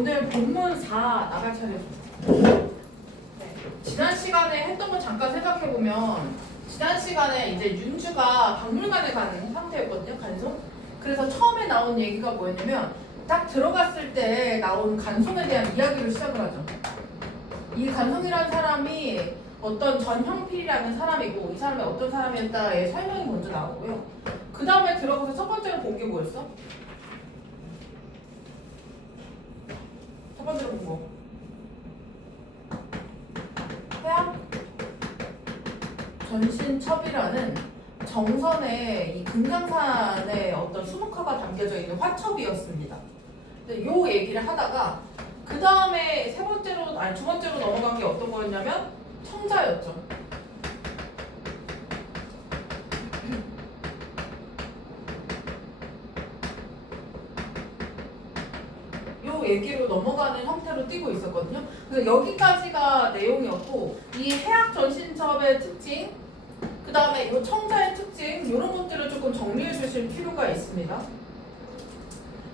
오늘 본문 4 나갈 차례죠. 네. 지난 시간에 했던 거 잠깐 생각해보면 지난 시간에 이제 윤주가 박물관에 간 상태였거든요. 간송. 그래서 처음에 나온 얘기가 뭐였냐면 딱 들어갔을 때 나온 간송에 대한 이야기를 시작을 하죠. 이 간송이라는 사람이 어떤 전형필이라는 사람이고 이 사람이 어떤 사람이었다의 설명이 먼저 나오고요. 그 다음에 들어가서 첫 번째로 본 게 뭐였어? 첫 번째로 본 거. 해양 전신첩이라는 정선의 이 금강산의 어떤 수묵화가 담겨져 있는 화첩이었습니다. 근데 요 얘기를 하다가 그 다음에 두 번째로 넘어간 게 어떤 거였냐면 청자였죠. 요 얘기로 넘어가는 형태로 띄고 있었거든요. 그래서 여기까지가 내용이었고 이 해학 전신첩의 특징, 그 다음에 이 청자의 특징 이런 것들을 조금 정리해 주실 필요가 있습니다.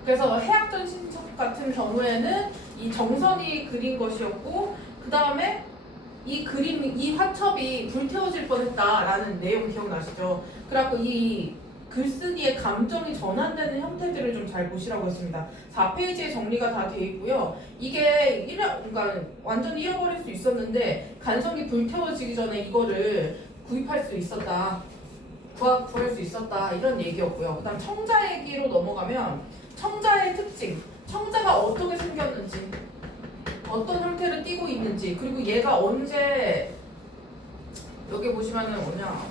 그래서 해학 전신첩 같은 경우에는 이 정선이 그린 것이었고 그 다음에 이 화첩이 불태워질 뻔했다라는 내용 기억나시죠? 그래갖고 이 글쓴이의 감정이 전환되는 형태들을 좀 잘 보시라고 했습니다. 4페이지에 정리가 다 되어 있고요. 이게 그러니까 완전히 잃어버릴 수 있었는데 간성이 불태워지기 전에 이거를 구입할 수 있었다. 구할 수 있었다. 이런 얘기였고요. 그 다음 청자 얘기로 넘어가면 청자의 특징, 청자가 어떻게 생겼는지 어떤 형태를 띠고 있는지 그리고 얘가 언제 여기 보시면은 뭐냐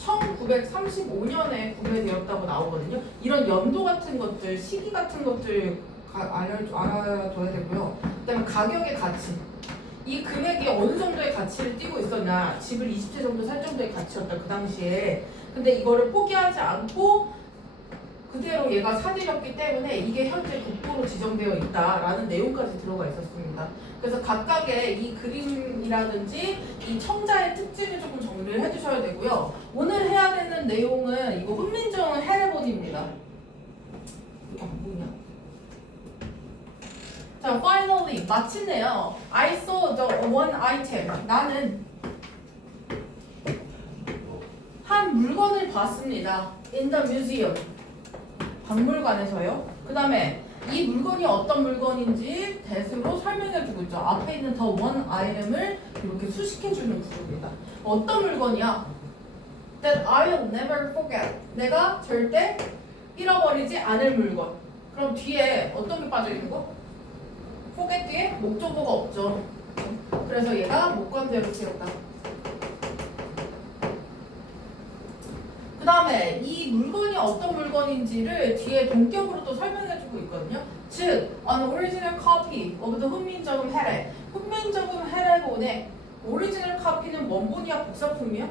1935년에 구매되었다고 나오거든요. 이런 연도 같은 것들, 시기 같은 것들 알아둬야 되고요. 그다음에 가격의 가치. 이 금액이 어느 정도의 가치를 띠고 있었냐. 집을 20채 정도 살 정도의 가치였다. 그 당시에. 근데 이거를 포기하지 않고 그대로 얘가 사들였기 때문에 이게 현재 국보로 지정되어 있다라는 내용까지 들어가 있었습니다. 그래서 각각의 이 그림이라든지 이 청자의 특징을 조금 정리를 해주셔야 되고요. 오늘 해야 되는 내용은 이거 훈민정 해례본입니다. 이게 안 보이냐? 자, finally 마침내요. I saw the one item. 나는 한 물건을 봤습니다. In the museum. 박물관에서요. 그 다음에 이 물건이 어떤 물건인지 대수로 설명해주고 있죠. 앞에 있는 더 원 아이템을 이렇게 수식해주는 구조입니다. 어떤 물건이야? That I'll never forget. 내가 절대 잃어버리지 않을 물건. 그럼 뒤에 어떤 게 빠져있는 거? forget 뒤에 목적어가 없죠. 그래서 얘가 목관대로 쓰였다. 그 다음에 이 물건이 어떤 물건인지를 뒤에 동격으로 또 설명해주고 있거든요. 즉, an original copy of the 훈민정음 해례. 훈민정음 해례본의 오리지널 카피는 원본이야 복사품이야?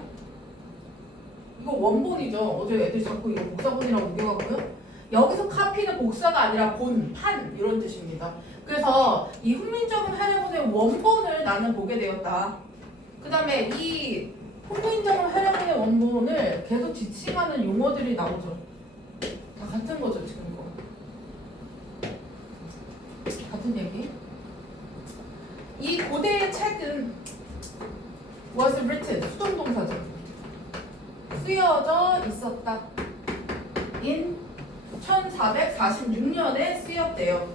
이거 원본이죠. 어제 애들 자꾸 이거 복사본이라고 우겨가고요. 여기서 카피는 복사가 아니라 본, 판 이런 뜻입니다. 그래서 이 훈민정음 해례본의 원본을 나는 보게 되었다. 그 다음에 이 훈민정음 해례본의 원본을 계속 지칭하는 용어들이 나오죠. 다 같은 거죠, 지금 이거. 같은 얘기. 이 고대의 책은 was written, 수동동사죠. 쓰여져 있었다. in 1446년에 쓰였대요.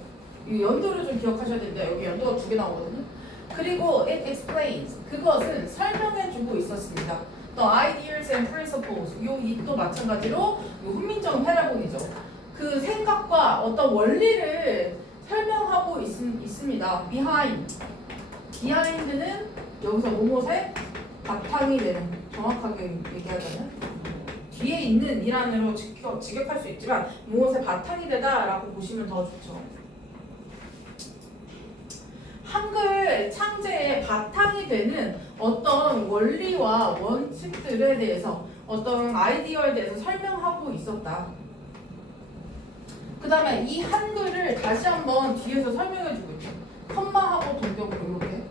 이 연도를 좀 기억하셔야 됩니다. 여기 연도가 2개 나오거든요. 그리고 it explains, 그것은 설명해주고 있었습니다. The ideas and principles, 이도 마찬가지로 요 훈민정음 해례본이죠. 그 생각과 어떤 원리를 설명하고 있습니다. behind는 여기서 뭐뭇의 바탕이 되는, 정확하게 얘기하자면 뒤에 있는 이란으로 직역할 수 있지만 뭐뭇의 바탕이 되다라고 보시면 더 좋죠. 한글 창제의 바탕이 되는 어떤 원리와 원칙들에 대해서 어떤 아이디어에 대해서 설명하고 있었다. 그 다음에 이 한글을 다시 한번 뒤에서 설명해주고 있죠. 컴마하고 동격으로 이렇게.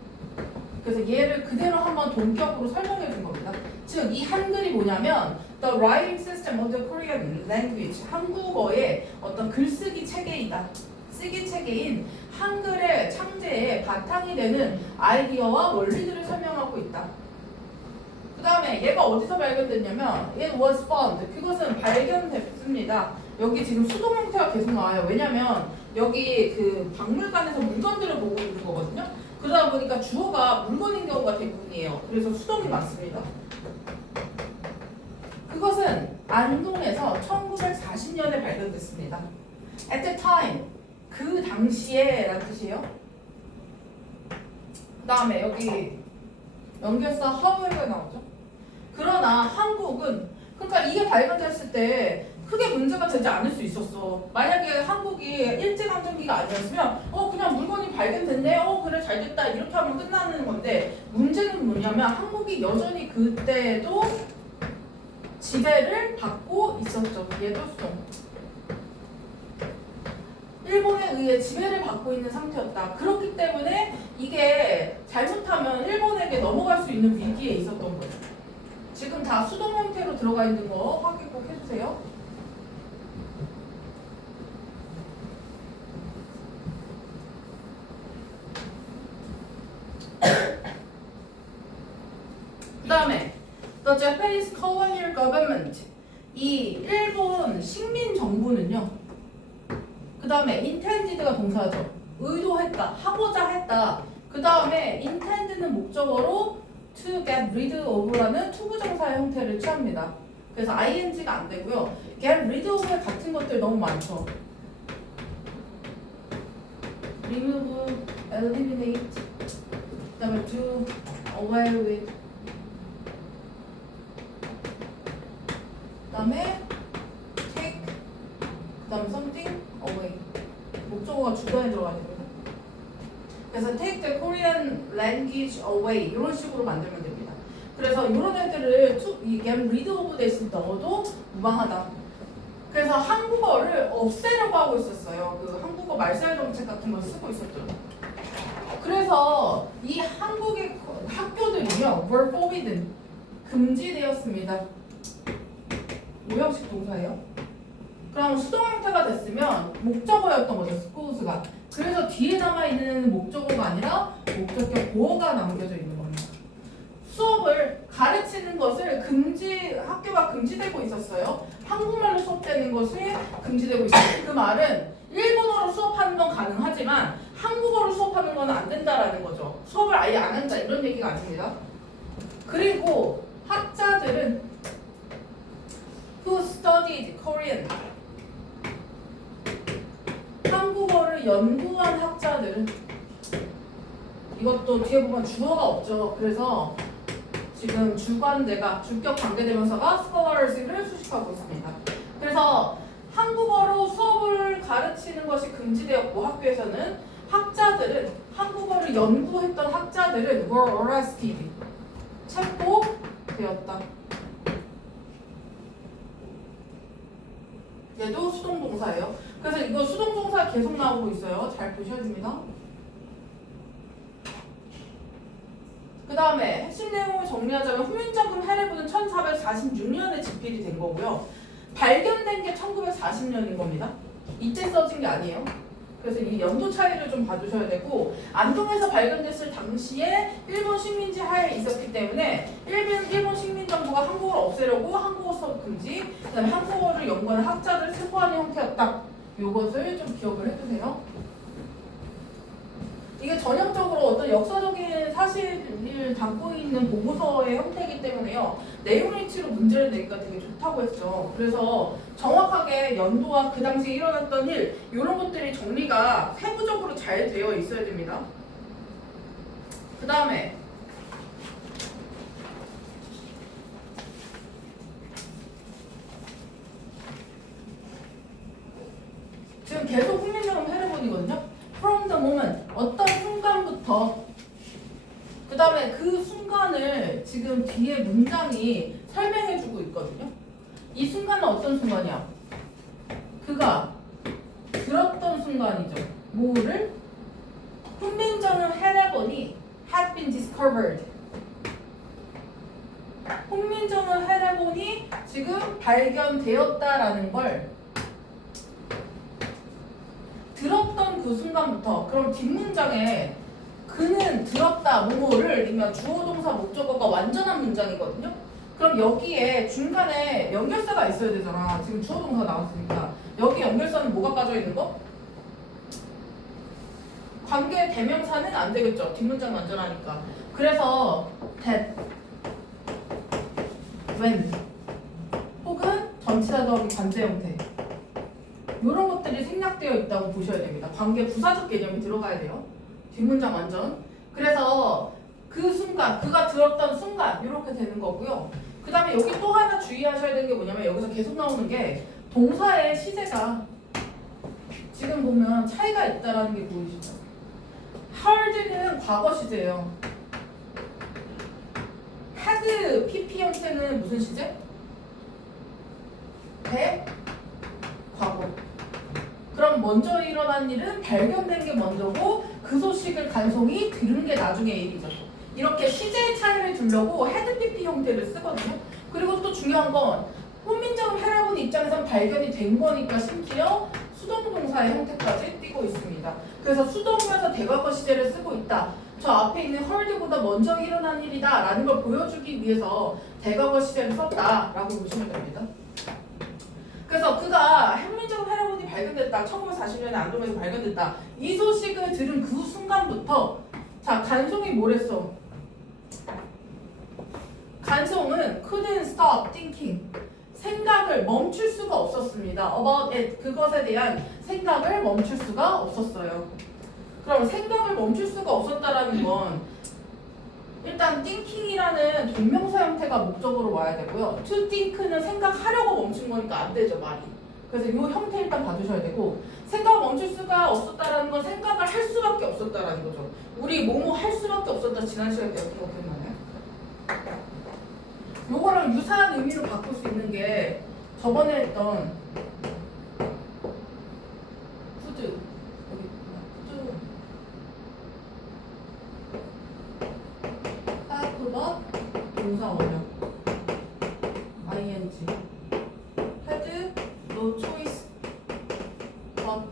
그래서 얘를 그대로 한번 동격으로 설명해준 겁니다. 즉 이 한글이 뭐냐면 The writing system of the Korean language. 한국어의 어떤 글쓰기 체계이다. 쓰기 체계인 한글의 창제의 바탕이 되는 아이디어와 원리들을 설명하고 있다. 그 다음에 얘가 어디서 발견됐냐면 It was found. 그것은 발견됐습니다. 여기 지금 수동 형태가 계속 나와요. 왜냐면 여기 그 박물관에서 물건들을 보고 있는 거거든요. 그러다 보니까 주어가 물건인 경우가 대부분이에요. 그래서 수동이 많습니다. 그것은 안동에서 1940년에 발견됐습니다. At the time, 그 당시에 라는 뜻이에요. 그 다음에 여기 연결사 how가 나오죠. 그러나 한국은 그러니까 이게 발견됐을 때 크게 문제가 되지 않을 수 있었어. 만약에 한국이 일제강점기가 아니었으면 그냥 물건이 발견됐네. 그래 잘됐다 이렇게 하면 끝나는 건데 문제는 뭐냐면 한국이 여전히 그때도 지배를 받고 있었죠. 얘도 수동. 일본에 의해 지배를 받고 있는 상태였다. 그렇기 때문에 이게 잘못하면 일본에게 넘어갈 수 있는 위기에 있었던 거죠. 지금 다 수동 형태로 들어가 있는 거 확인 꼭 해주세요. 그 다음에 The Japanese colonial government. 이 일본 식민 정부는요. 그 다음에 intended가 동사죠. 의도했다, 하고자 했다. 그 다음에 intend는 목적어로 to get rid of라는 투부정사의 형태를 취합니다. 그래서 ing가 안 되고요. get rid of 같은 것들 너무 많죠. remove, eliminate, 그 다음에 do away with, 그 다음에 take, 그 다음에 something away. 목적어가 주변에 들어가야 되거든. 그래서 take the Korean language away 이런 식으로 만들면 됩니다. 그래서 이런 애들을 이 get rid of 대신 넣어도 무방하다. 그래서 한국어를 없애려고 하고 있었어요. 그 한국어 말살 정책 같은 걸 쓰고 있었죠. 그래서 이 한국의 학교들이요 were forbidden 금지되었습니다. 오형식 동사예요. 그럼 수동 형태가 됐으면 목적어였던 거죠. schools,가. 그래서 뒤에 남아있는 목적어가 아니라 목적격 보어가 남겨져 있는 겁니다. 수업을 가르치는 것을 학교가 금지되고 있었어요. 한국말로 수업되는 것이 금지되고 있어요. 그 말은 일본어로 수업하는 건 가능하지만 한국어로 수업하는 건 안 된다라는 거죠. 수업을 아예 안 한다 이런 얘기가 아닙니다. 그리고 학자들은 who studied Korean 한국어를 연구한 학자들은 이것도 뒤에 보면 주어가 없죠. 그래서 지금 주관대가 주격 관계대명사가 scholars를 수식하고 있습니다. 그래서 한국어로 수업을 가르치는 것이 금지되었고 학교에서는 학자들은 한국어를 연구했던 학자들은 were arrested 체포되었다. 얘도 수동동사예요. 그래서 이거 수동동사 계속 나오고 있어요. 잘 보셔야 됩니다. 그 다음에 핵심 내용을 정리하자면 후민정음 해례부는 1446년에 집필이 된 거고요. 발견된 게 1940년인 겁니다. 이때 써진 게 아니에요. 그래서 이 연도 차이를 좀 봐주셔야 되고 안동에서 발견됐을 당시에 일본 식민지 하에 있었기 때문에 일본 식민 정부가 한국어를 없애려고 한국어 수업 금지, 그다음에 한국어를 연구하는 학자들을 체포하는 형태였다. 요것을 좀 기억을 해두세요. 이게 전형적으로 어떤 역사적인 사실을 담고 있는 보고서의 형태이기 때문에요. 내용 일치로 문제를 내기가 되게 좋다고 했죠. 그래서 정확하게 연도와 그 당시에 일어났던 일 이런 것들이 정리가 세부적으로 잘 되어 있어야 됩니다. 그 다음에 지금 계속 훈민정음 해례본이거든요. From the moment 어떤 순간부터 그 다음에 그 순간을 지금 뒤에 문장이 설명해주고 있거든요. 이 순간은 어떤 순간이야? 그가 들었던 순간이죠. 뭐를? 훈민정음 해례본이 had been discovered. 훈민정음 해례본이 지금 발견되었다라는 걸 들었던 그 순간부터, 그럼 뒷문장에 그는 들었다 뭐뭐를 이면 주어 동사 목적어가 완전한 문장이거든요. 그럼 여기에 중간에 연결사가 있어야 되잖아. 지금 주어 동사 나왔으니까 여기 연결사는 뭐가 빠져 있는 거? 관계 대명사는 안 되겠죠. 뒷문장 완전하니까. 그래서 that, when 혹은 전치사 더하기 관제 형태, 이런 것들이 생략되어 있다고 보셔야 됩니다. 관계 부사적 개념이 들어가야 돼요. 뒷문장 완전. 그래서 그 순간, 그가 들었던 순간 이렇게 되는 거고요. 그 다음에 여기 또 하나 주의하셔야 되는 게 뭐냐면 여기서 계속 나오는 게 동사의 시제가 지금 보면 차이가 있다라는 게 보이시죠? hard는 과거 시제예요. had PP 형태는 무슨 시제? 대 과거. 그럼 먼저 일어난 일은 발견된 게 먼저고 그 소식을 간송이 들은 게 나중에 일이죠. 이렇게 시제의 차이를 두려고 had PP 형태를 쓰거든요. 그리고 또 중요한 건 혼민정음 해라본 입장에선 발견이 된 거니까 심지어 수동동사의 형태까지 띄고 있습니다. 그래서 수동이면서 대과거 시제를 쓰고 있다. 저 앞에 있는 heard보다 먼저 일어난 일이다 라는 걸 보여주기 위해서 대과거 시제를 썼다 라고 보시면 됩니다. 그래서 그가 현민정음 해라본이 발견됐다. 1940년에 안동에서 발견됐다. 이 소식을 들은 그 순간부터 자, 간송이 뭐랬어? 간송은 couldn't stop thinking. 생각을 멈출 수가 없었습니다. about it. 그것에 대한 생각을 멈출 수가 없었어요. 그럼 생각을 멈출 수가 없었다라는 건 일단 thinking이라는 동명사 형태가 목적으로 와야 되고요. to think는 생각하려고 멈춘 거니까 안 되죠, 말이. 그래서 이 형태 일단 봐주셔야 되고, 생각을 멈출 수가 없었다라는 건 생각을 할 수밖에 없었다라는 거죠. 우리 뭐뭐 할 수밖에 없었다 지난 시간에 배웠던 거 기억나나요? 요거랑 유사한 의미로 바꿀 수 있는 게 저번에 했던 could, 여기 could, have but 동사 원형 ing, had no choice but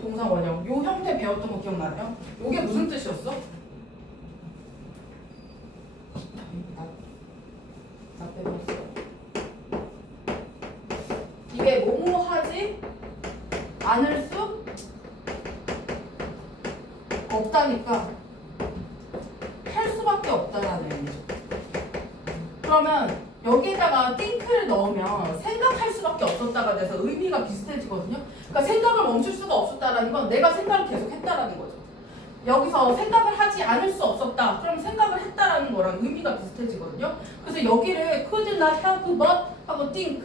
동사 원형. 요 형태 배웠던 거 기억나요? 요게 무슨 뜻이었어? 이게 뭐뭐 하지 않을 수 없다니까 할 수밖에 없다라는 의미죠. 그러면 여기에다가 think를 넣으면 생각할 수밖에 없었다가 돼서 의미가 비슷해지거든요. 그러니까 생각을 멈출 수가 없었다라는 건 내가 생각을 계속 했다라는 거죠. 여기서 생각을 하지 않을 수 없었다. 그럼 생각을 했다라는 거랑 의미가 비슷해지거든요. 그래서 여기를 could not help but 하고 think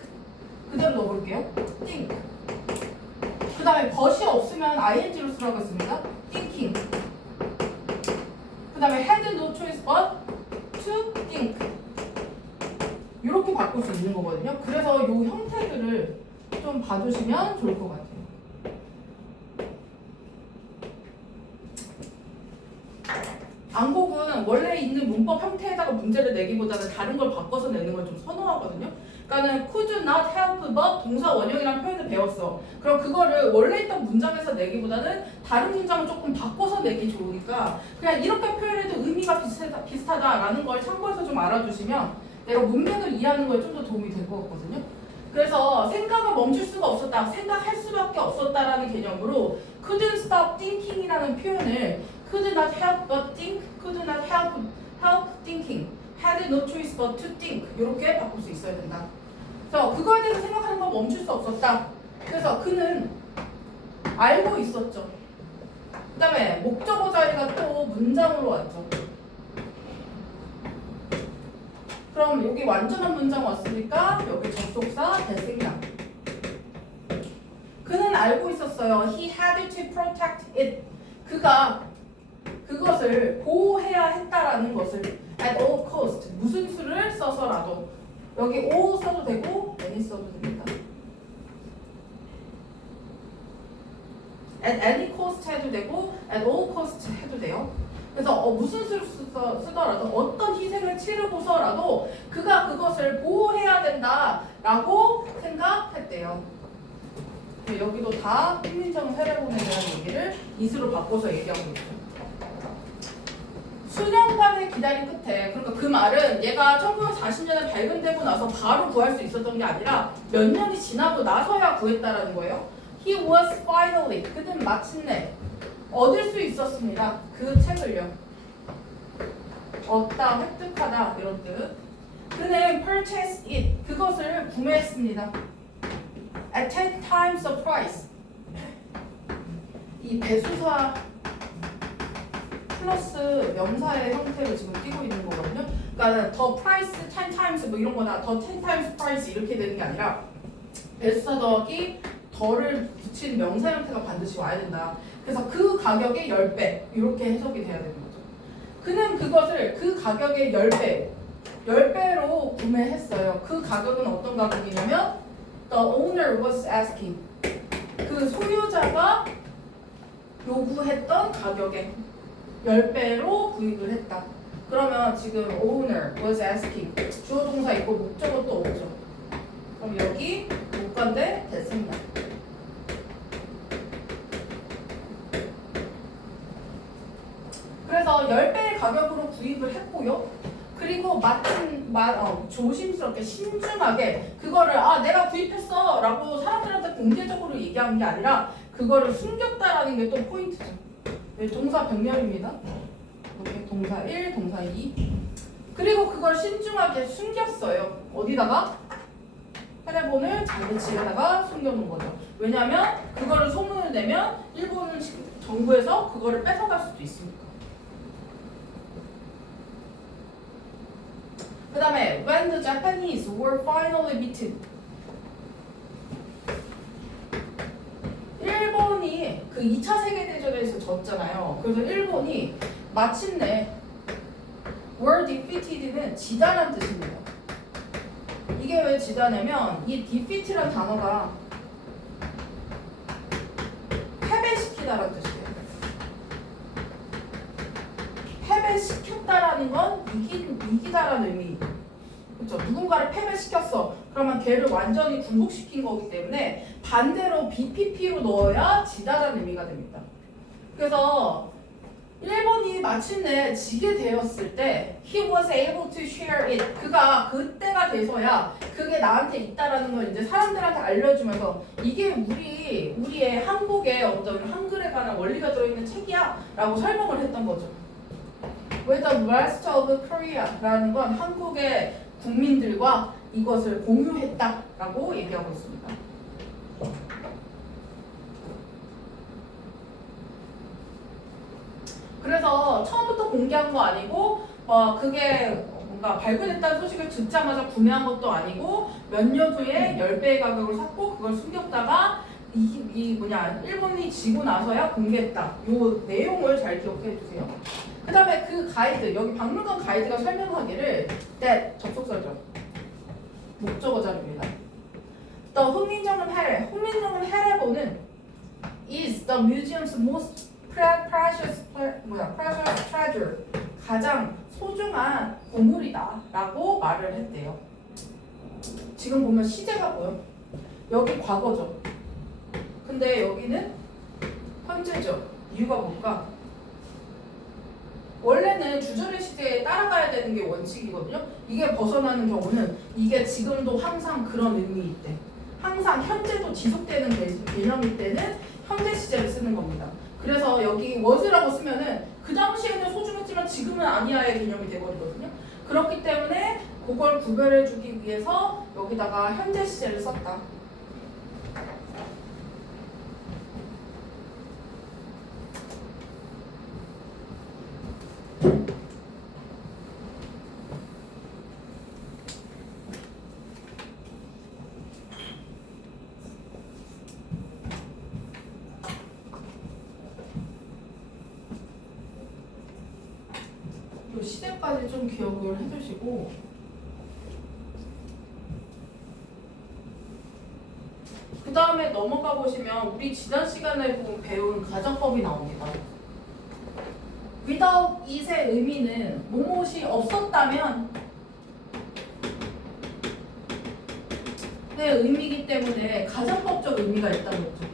그대로 넣어볼게요. think. 그 다음에 but이 없으면 ing로 쓰라고 했습니다. thinking. 그 다음에 had no choice but to think. 이렇게 바꿀 수 있는 거거든요. 그래서 이 형태들을 좀 봐주시면 좋을 것 같아요. 안곡은 원래 있는 문법 형태에다가 문제를 내기보다는 다른 걸 바꿔서 내는 걸 좀 선호하거든요. 그러니까는 could not help but 동사 원형이라는 표현을 배웠어. 그럼 그거를 원래 있던 문장에서 내기보다는 다른 문장을 조금 바꿔서 내기 좋으니까 그냥 이렇게 표현해도 의미가 비슷하다라는 걸 참고해서 좀 알아두시면 내가 문맥을 이해하는 거에 좀 더 도움이 될 것 같거든요. 그래서 생각을 멈출 수가 없었다, 생각할 수밖에 없었다라는 개념으로 couldn't stop thinking이라는 표현을 could not help but think, could not help thinking, had no choice but to think 이렇게 바꿀 수 있어야 된다. 그래서 그거에 대해서 생각하는 건 멈출 수 없었다. 그래서 그는 알고 있었죠. 그 다음에 목적어 자리가 또 문장으로 왔죠. 그럼 여기 완전한 문장 왔으니까 여기 접속사 대생략. 그는 알고 있었어요. He had to protect it. 그가 그것을 보호해야 했다라는 것을 at all cost 무슨 수를 써서라도 여기 all 써도 되고 any 써도 됩니다. at any cost 해도 되고 at all cost 해도 돼요. 그래서 무슨 수를 쓰더라도 어떤 희생을 치르고서라도 그 그가 그것을 보호해야 된다라고 생각했대요. 여기도 다 훈민정 세례본에 대한 얘기를 이수로 바꿔서 얘기하고 있죠. 수년간의 기다림 끝에, 그러니까 그 말은 얘가 1940년에 발견되고 나서 바로 구할 수 있었던 게 아니라 몇 년이 지나고 나서야 구했다라는 거예요. He was finally, 그는 마침내 얻을 수 있었습니다. 그 책을요. 얻다, 획득하다 이런 뜻. 그는 purchased it, 그것을 구매했습니다. At 10 times the price. 이 배수사 플러스 명사의 형태로 지금 띄고 있는 거거든요. 그러니까 더 price 10 times 뭐 이런 거나 더 10 times price 이렇게 되는 게 아니라 배수사 더하기 더를 붙인 명사 형태가 반드시 와야 된다. 그래서 그 가격의 10배 이렇게 해석이 돼야 되는 거죠. 그는 그것을 그 가격의 10배로 구매했어요. 그 가격은 어떤 가격이냐면 The owner was asking. 그 소유자가 요구했던 가격에 10배로 구입을 했다. 그러면 지금 owner was asking 주어 동사 있고 목적어 또 없죠. 그럼 여기 목관대 됐습니다. 그래서 10배의 가격으로 구입을 했고요. 그리고 조심스럽게 신중하게 그거를 내가 구입했어 라고 사람들한테 공개적으로 얘기하는 게 아니라 그거를 숨겼다라는 게 또 포인트죠. 동사 병렬입니다. 이렇게 동사 1, 동사 2. 그리고 그걸 신중하게 숨겼어요. 어디다가? 세례본을 작은 집에다가 숨겨놓은 거죠. 왜냐하면 그거를 소문을 내면 일본 정부에서 그거를 뺏어갈 수도 있으니까. 그 다음에 when the Japanese were finally beaten. 일본이 그 2차 세계대전에서 졌잖아요. 그래서 일본이 마침내 were defeated는 지다란 뜻입니다. 이게 왜 지다냐면 이 defeat란 단어가 패배시키다라는 뜻이에요. 패배시켰다라는 건 이기다라는 의미. 그렇죠? 누군가를 패배시켰어. 그러면 걔를 완전히 굴복시킨 거기 때문에 반대로 BPP로 넣어야 지다라는 의미가 됩니다. 그래서 일본이 마침내 지게 되었을 때 he was able to share it. 그가 그때가 돼서야 그게 나한테 있다라는 걸 이제 사람들한테 알려주면서 이게 우리의 한국의 어떤 한글에 관한 원리가 들어있는 책이야 라고 설명을 했던 거죠. With the rest of Korea라는 건 한국의 국민들과 이것을 공유했다라고 얘기하고 있습니다. 그래서 처음부터 공개한 거 아니고 그게 뭔가 발견했다는 소식을 듣자마자 구매한 것도 아니고 몇 년 후에 10배의 가격을 샀고 그걸 숨겼다가 일본이 지고 나서야 공개했다. 요 내용을 잘 기억해 주세요. 그 다음에 그 가이드, 여기 박물관 가이드가 설명하기를 that 접속사죠. 목적어자입니다. The 훈민정음 해례본은 is the museum's most precious treasure. 가장 소중한 보물이다 라고 말을 했대요. 지금 보면 시제가 보여. 여기 과거죠. 근데 여기는 현재죠. 이유가 뭘까? 원래는 주저리 시제에 따라가야 되는 게 원칙이거든요. 이게 벗어나는 경우는 이게 지금도 항상 그런 의미일 때, 항상 현재도 지속되는 개념일 때는 현재 시제를 쓰는 겁니다. 그래서 여기 was라고 쓰면은 그 당시에는 소중했지만 지금은 아니야의 개념이 되거든요. 그렇기 때문에 그걸 구별해주기 위해서 여기다가 현재 시제를 썼다. 시제까지 좀 기억을 해주시고 그 다음에 넘어가 보시면 우리 지난 시간에 배운 가정법이 나옵니다. without it의 의미는 무엇이 없었다면 의미이기 때문에 가정법적 의미가 있다는 거죠.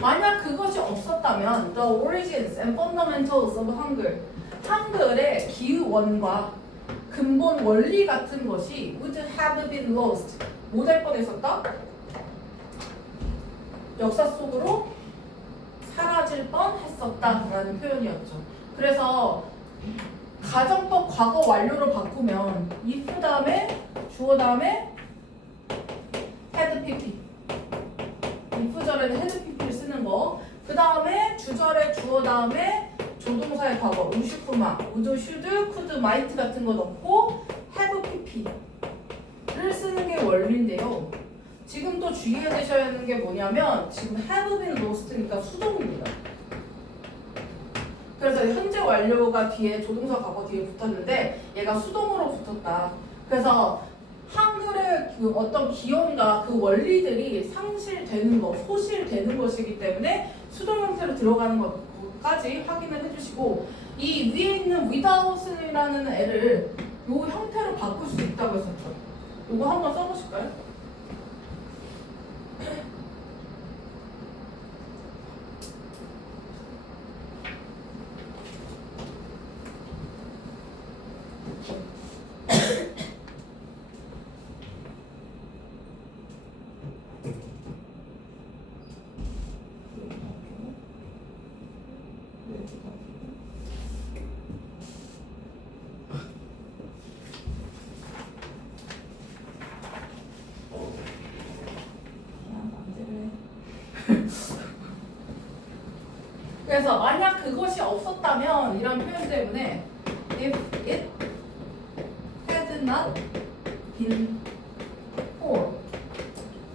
만약 그것이 없었다면 the origins and fundamentals of 한글, 한글의 기원과 근본 원리 같은 것이 would have been lost, 못 할 뻔했었다? 역사 속으로 사라질 뻔했었다라는 표현이었죠. 그래서 가정법 과거 완료로 바꾸면 if 다음에 주어 다음에 had pp, if절에는 had pp를 쓰는 거, 그 다음에 주절에 주어 다음에 조동사의 과거 우슈쿠마, would, should, could, might 같은 거 넣고 have pp를 쓰는 게 원리인데요. 지금 또 주의해야 되셔야 하는 게 뭐냐면 지금 have been lost니까 수동입니다. 그래서 현재 완료가 뒤에 조동사 과거 뒤에 붙었는데 얘가 수동으로 붙었다. 그래서 한글의 그 어떤 기원과 그 원리들이 상실되는 것, 소실되는 것이기 때문에 수동 형태로 들어가는 것까지 확인을 해주시고, 이 위에 있는 without이라는 애를 요 형태로 바꿀 수 있다고 했었죠. 이거 한번 써보실까요? 그래서 만약 그것이 없었다면 이런 표현 때문에 if it had not been for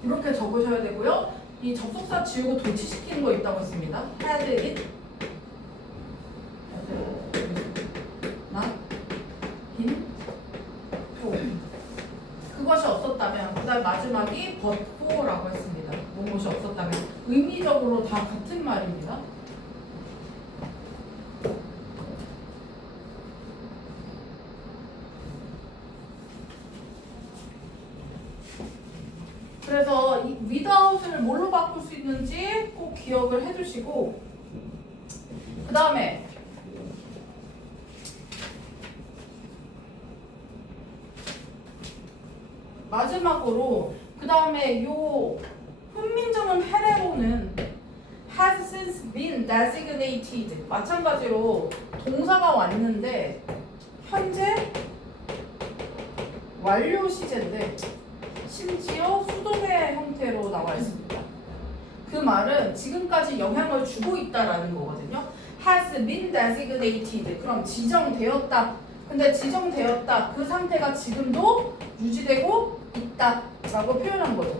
이렇게 적으셔야 되고요. 이 접속사 지우고 도치시키는 거 있다고 했습니다. had it not been for 그것이 없었다면, 그 다음 마지막이 but for라고 했습니다. 무엇이 없었다면. 의미적으로 다 같은 말입니다. 그래서 이 without을 뭘로 바꿀 수 있는지 꼭 기억을 해주시고, 그 다음에 마지막으로 그 다음에 요 훈민정음 페레로는 has since been designated, 마찬가지로 동사가 왔는데 현재 완료 시제인데 심지어 수동의 형태로 나와 있습니다. 그 말은 지금까지 영향을 주고 있다라는 거거든요. has been designated, 그럼 지정되었다. 근데 지정되었다, 그 상태가 지금도 유지되고 있다라고 표현한 거죠.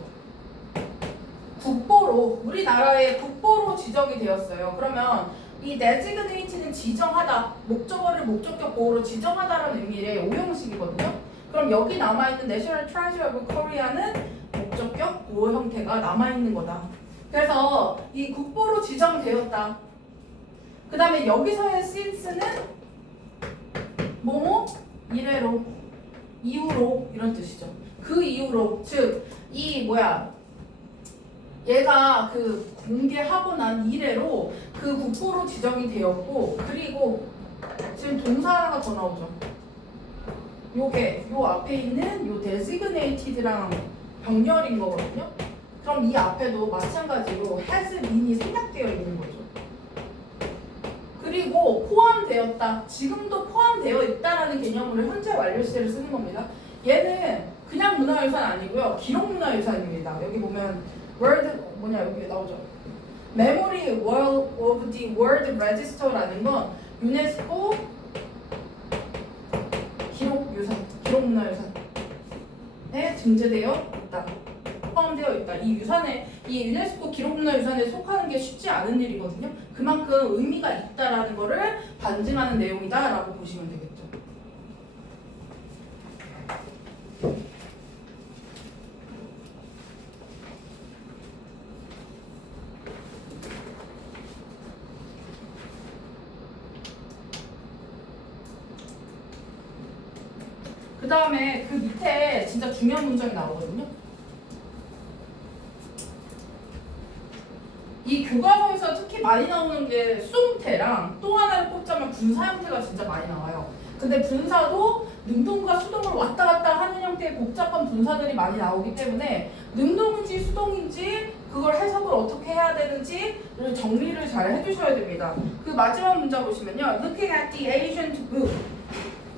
국보로, 우리나라의 국보로 지정이 되었어요. 그러면 이 designate는 지정하다, 목적어를 목적격 보호로 지정하다라는 의미의 오형식이거든요. 그럼 여기 남아있는 National Treasure of Korea는 목적격 보호 형태가 남아있는 거다. 그래서 이 국보로 지정되었다. 그 다음에 여기서의 since는 뭐뭐? 이래로, 이후로 이런 뜻이죠. 그 이후로, 즉 이 얘가 그 공개하고 난 이래로 그 국보로 지정이 되었고, 그리고 지금 동사 하나가 더 나오죠. 요게 요 앞에 있는 요 designated랑 병렬인 거거든요. 그럼 이 앞에도 마찬가지로 has been이 생략되어 있는 거죠. 그리고 포함되었다, 지금도 포함되어 있다라는 개념으로 현재 완료 시제를 쓰는 겁니다. 얘는 그냥 문화유산 아니고요, 기록 문화유산입니다. 여기 보면 word 여기 나오죠. Memory of the World Register라는 건 유네스코 기록 문화유산에 등재되어 있다, 포함되어 있다. 이 유산에, 이 유네스코 기록 문화유산에 속하는 게 쉽지 않은 일이거든요. 그만큼 의미가 있다라는 거를 반증하는 내용이다라고 보시면 되겠죠. 그 다음에 그 밑에 진짜 중요한 문장이 나오거든요. 교과서에서 특히 많이 나오는 게 수동태랑 또 하나를 꼽자면 분사 형태가 진짜 많이 나와요. 근데 분사도 능동과 수동을 왔다 갔다 하는 형태의 복잡한 분사들이 많이 나오기 때문에 능동인지 수동인지 그걸 해석을 어떻게 해야 되는지를 정리를 잘 해주셔야 됩니다. 그 마지막 문자 보시면요. Looking at the ancient book.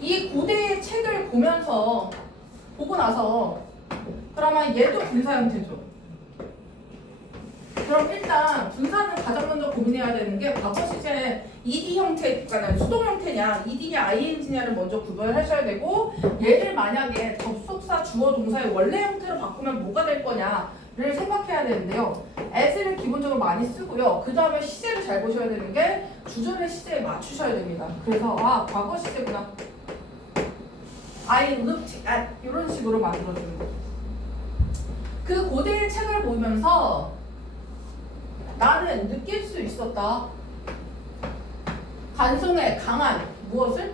이 고대의 책을 보고 나서 그러면 얘도 분사 형태죠. 그럼 일단 분사는 가장 먼저 고민해야 되는 게 과거 시제의 ed 형태가 수동 형태냐 ed냐 ing냐를 먼저 구별하셔야 되고 얘를 만약에 접속사 주어 동사의 원래 형태로 바꾸면 뭐가 될 거냐를 생각해야 되는데요. as를 기본적으로 많이 쓰고요. 그 다음에 시제를 잘 보셔야 되는 게 주절의 시제에 맞추셔야 됩니다. 그래서 과거 시제구나. I looked at 이런 식으로 만들어주는 거죠. 그 고대의 책을 보면서 나는 느낄 수 있었다. 간송의 강한 무엇을?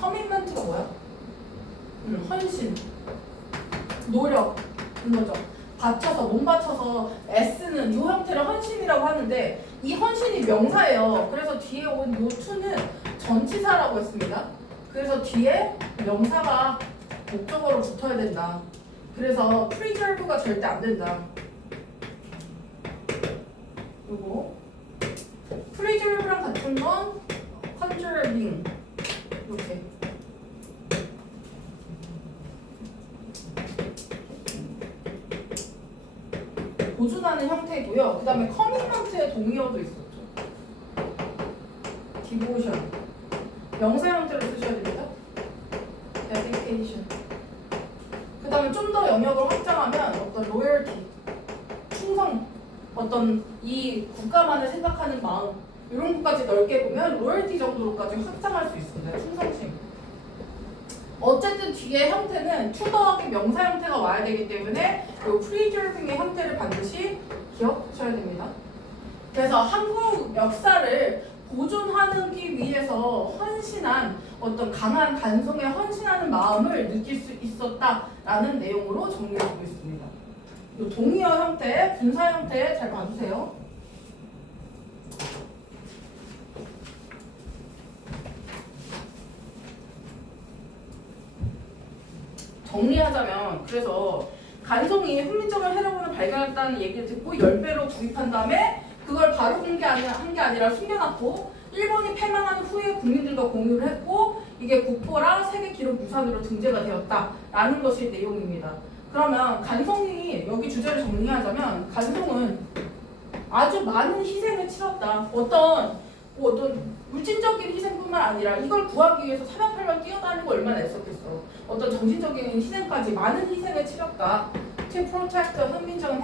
커밋먼트가 뭐야? 헌신, 노력, 이거죠. 몸 바쳐서 애쓰는 이 형태를 헌신이라고 하는데 이 헌신이 명사예요. 그래서 뒤에 온 요 to는 전치사라고 했습니다. 그래서 뒤에 명사가 목적어로 붙어야 된다. 그래서 preserve가 절대 안 된다. 요거 preserve랑 같은 건 conserving 이렇게 보존하는 형태고요. 그 다음에 commitment의 동의어도 있었죠. devotion 명사 형태로 쓰셔야 됩니다. dedication 그 다음에 좀 더 영역을 확장하면 어떤 loyalty 충성 어떤 이 국가만을 생각하는 마음 이런 것까지 넓게 보면 로열티 정도로까지 확장할 수 있습니다. 충성심. 어쨌든 뒤에 형태는 to 더하기 명사 형태가 와야 되기 때문에 이 preserving의 형태를 반드시 기억하셔야 됩니다. 그래서 한국 역사를 보존하기 위해서 헌신한 어떤 강한 간송에 헌신하는 마음을 느낄 수 있었다라는 내용으로 정리하고 있습니다. 이 동의어 형태, 분사 형태 잘 봐주세요. 정리하자면 그래서 간송이 훈민정음 해로군을 발견했다는 얘기를 듣고 10배로 구입한 다음에 그걸 바로 한 게 아니라 숨겨놨고 일본이 패망한 후에 국민들과 공유를 했고 이게 국보랑 세계 기록 유산으로 등재가 되었다라는 것이 내용입니다. 그러면 간송이 여기 주제를 정리하자면 간송은 아주 많은 희생을 치렀다. 어떤 물질적인 희생뿐만 아니라 이걸 구하기 위해서 사방팔방 뛰어다니고 얼마나 애썼겠어. 어떤 정신적인 희생까지 많은 희생을 치렀다. To protect 훈민정음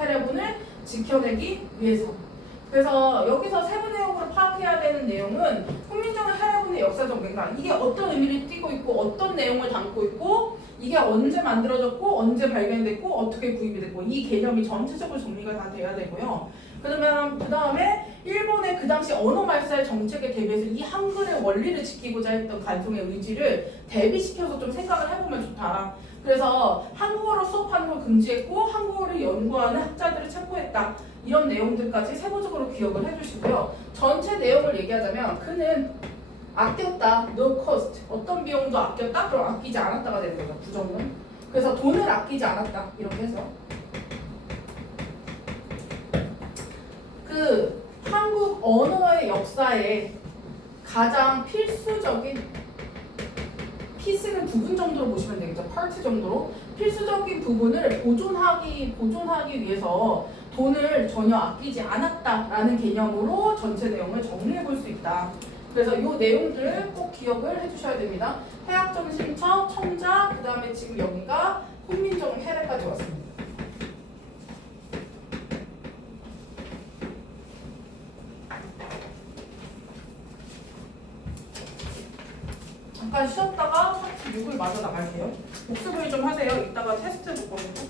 해례군을 지켜내기 위해서. 그래서 여기서 세부 내용으로 파악해야 되는 내용은 훈민정음 해례군의 역사적 맥락 이게 어떤 의미를 띠고 있고 어떤 내용을 담고 있고 이게 언제 만들어졌고 언제 발견됐고 어떻게 구입이 됐고 이 개념이 전체적으로 정리가 다 돼야 되고요. 그러면 그 다음에 일본의 그 당시 언어 말살 정책에 대비해서 이 한글의 원리를 지키고자 했던 간송의 의지를 대비시켜서 좀 생각을 해보면 좋다. 그래서 한국어로 수업하는 걸 금지했고 한국어를 연구하는 학자들을 체포했다. 이런 내용들까지 세부적으로 기억을 해주시고요. 전체 내용을 얘기하자면 그는 아꼈다, no cost. 어떤 비용도 아꼈다, 그럼 아끼지 않았다가 되는 거죠. 부정은. 그래서 돈을 아끼지 않았다. 이렇게 해서. 그 한국 언어의 역사에 가장 필수적인 피스는 부분 정도로 보시면 되겠죠. 파트 정도로 필수적인 부분을 보존하기 위해서 돈을 전혀 아끼지 않았다라는 개념으로 전체 내용을 정리해 볼 수 있다. 그래서 이 내용들을 꼭 기억을 해주셔야 됩니다. 해학정신처, 청자, 그 다음에 지금 여기가 훈민정음 해례까지 왔습니다. 잠깐 쉬었다가 36을 마저 나갈게요. 복습을 좀 하세요. 이따가 테스트 볼 거니까.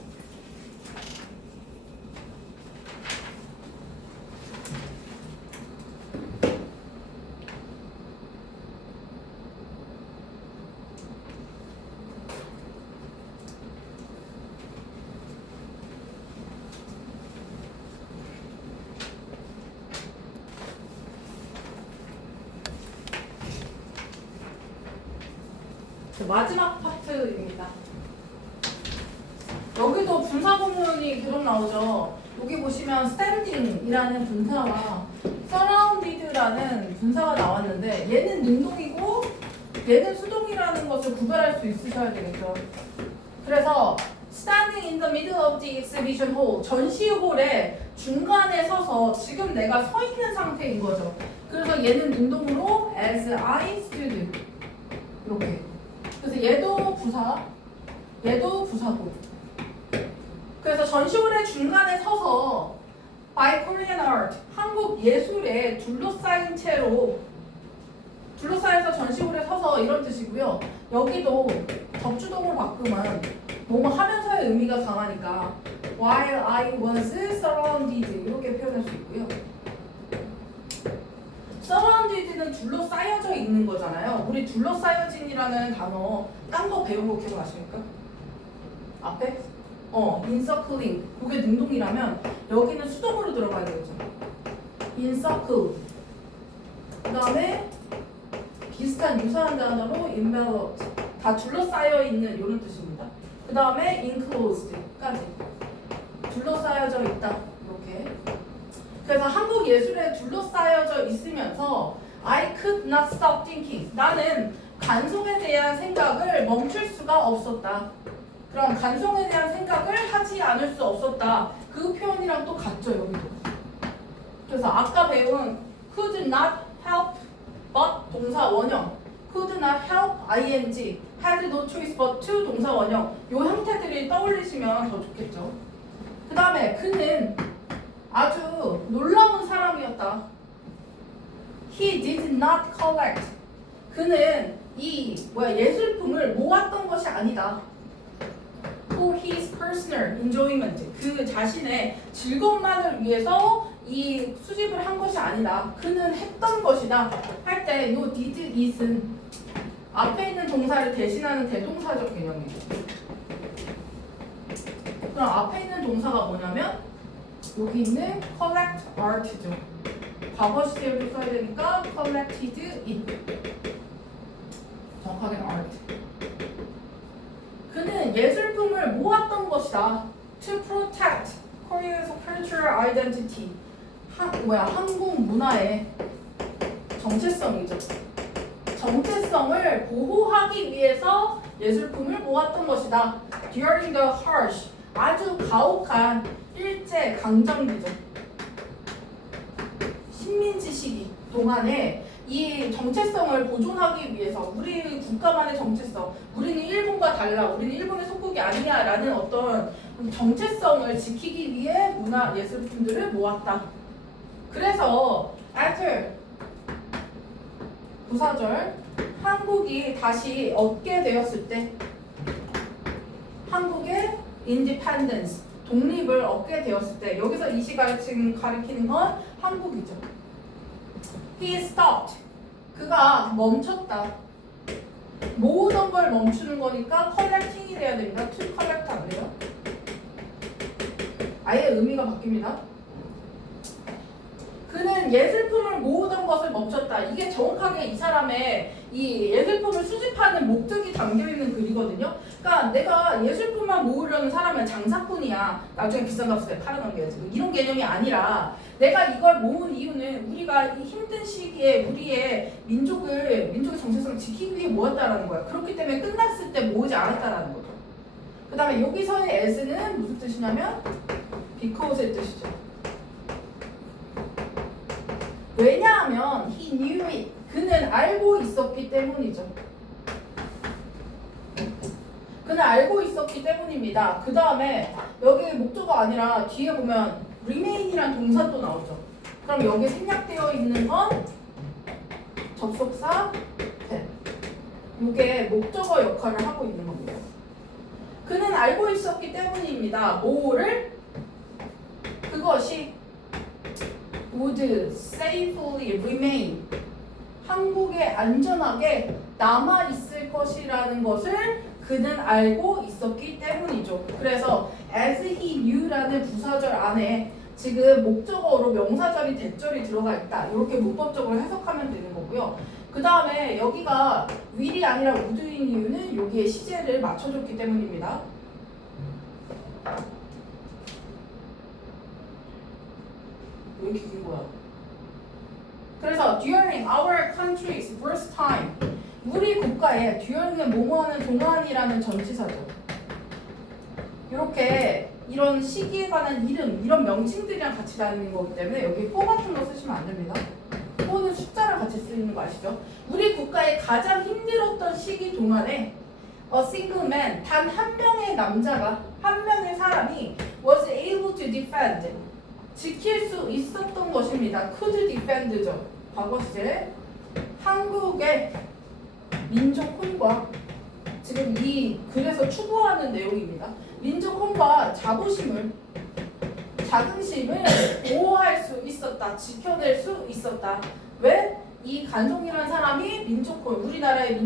마지막 파트입니다. 여기도 분사 구문이 계속 나오죠. 여기 보시면 standing이라는 분사와 surrounded라는 분사가 나왔는데 얘는 능동이고 얘는 수동이라는 것을 구별할 수 있으셔야 되겠죠. 그래서 standing in the middle of the exhibition hall, 전시홀의 중간에 서서 지금 내가 서 있는 상태인 거죠. 그래서 얘는 능동으로 as I stood 이렇게. 그래서 얘도 부사, 얘도 부사고. 그래서 전시홀의 중간에 서서 by Korean art, 한국 예술에 둘러싸인 채로 둘러싸여서 전시홀에 서서 이런 뜻이고요. 여기도 접주동을 바꾸면 뭐뭐 하면서의 의미가 강하니까 while I was surrounded 이렇게 표현할 수 있고요. surrounded는 둘러싸여져 있는 거잖아요. 우리 둘러싸여진이라는 단어 딴 거 배운 거 기억나십니까? 앞에? encircling 그게 능동이라면 여기는 수동으로 들어가야 되겠죠. encircle 그 다음에 비슷한 유사한 단어로 enveloped 다 둘러싸여 있는 이런 뜻입니다. 그 다음에 enclosed까지 둘러싸여져 있다 이렇게. 그래서 한국 예술에 둘러싸여져 있으면서 I could not stop thinking 나는 간송에 대한 생각을 멈출 수가 없었다. 그럼 간송에 대한 생각을 하지 않을 수 없었다. 그 표현이랑 또 같죠 여기도. 그래서 아까 배운 could not help but 동사 원형, could not help ing, had no choice but to 동사 원형 이 형태들이 떠올리시면 더 좋겠죠. 그 다음에 그는 아주 놀라운 사람이었다. He did not collect. 그는 이 예술품을 모았던 것이 아니다. For his personal enjoyment. 그 자신의 즐거움만을 위해서 이 수집을 한 것이 아니다. 그는 했던 것이다. 할 때 요 did is은 앞에 있는 동사를 대신하는 대동사적 개념이에요. 그럼 앞에 있는 동사가 뭐냐면 여기 있는 collect art죠. 과거 시제로 써야 되니까 collected it. 정확하게는 art. 그는 예술품을 모았던 것이다. To protect Korea's cultural identity. 한국 문화의 정체성이죠. 정체성을 보호하기 위해서 예술품을 모았던 것이다. During the harsh, 아주 가혹한 일제 강점기죠. 식민지 시기 동안에 이 정체성을 보존하기 위해서 우리 국가만의 정체성, 우리는 일본과 달라, 우리는 일본의 속국이 아니야 라는 어떤 정체성을 지키기 위해 문화 예술품들을 모았다. 그래서 after 부사절 한국이 다시 얻게 되었을 때 한국의 independence 독립을 얻게 되었을 때 여기서 이 시가 지금 가리키는 건 한국이죠. He stopped. 그가 멈췄다. 모으던 걸 멈추는 거니까 collecting이 돼야 됩니다. To collect 안 돼요. 아예 의미가 바뀝니다. 그는 예술품을 모으던 것을 멈췄다. 이게 정확하게 이 사람의 이 예술품을 수집하는 목적이 담겨있는 글이거든요. 그러니까 내가 예술품만 모으려는 사람은 장사꾼이야. 나중에 비싼 값에 팔아넘겨야지. 이런 개념이 아니라 내가 이걸 모은 이유는 우리가 이 힘든 시기에 우리의 민족의 정체성을 지키기 위해 모았다라는 거야. 그렇기 때문에 끝났을 때 모으지 않았다라는 거죠. 그 다음에 여기서의 as는 무슨 뜻이냐면 because의 뜻이죠. 왜냐하면 he knew it. 그는 알고 있었기 때문이죠. 그는 알고 있었기 때문입니다. 그 다음에 여기 목적어가 아니라 뒤에 보면 remain이란 동사 또 나오죠. 그럼 여기 생략되어 있는 건 접속사 that. 이게 목적어 역할을 하고 있는 겁니다. 그는 알고 있었기 때문입니다. 뭐를? 그것이 would safely remain. 한국에 안전하게 남아있을 것이라는 것을 그는 알고 있었기 때문이죠. 그래서 as he knew라는 부사절 안에 지금 목적어로 명사절이 대절이 들어가 있다. 이렇게 문법적으로 해석하면 되는 거고요. 그 다음에 여기가 will이 아니라 would인 이유는 여기에 시제를 맞춰줬기 때문입니다. 왜 이렇게 긴 거야? 그래서 during our country's first time, 우리 국가에 during은 뭐뭐하는 동안이라는 전치사죠. 이렇게 이런 시기에 관한 이름, 이런 명칭들이랑 같이 다니는 거기 때문에 여기 for 같은 거 쓰시면 안 됩니다. for는 숫자랑 같이 쓰이는 거 아시죠? 우리 국가에 가장 힘들었던 시기 동안에 a single man, 단 한 명의 남자가, 한 명의 사람이 was able to defend, 지킬 수 있었던 것입니다. could defend죠. 과거 시제. 한국의 민족 혼과, 지금 이 글에서 추구하는 내용입니다. 민족 혼과 자부심을, 자긍심을 보호할 수 있었다. 지켜낼 수 있었다. 왜? 이 간송이라는 사람이 민족혼, 우리나라의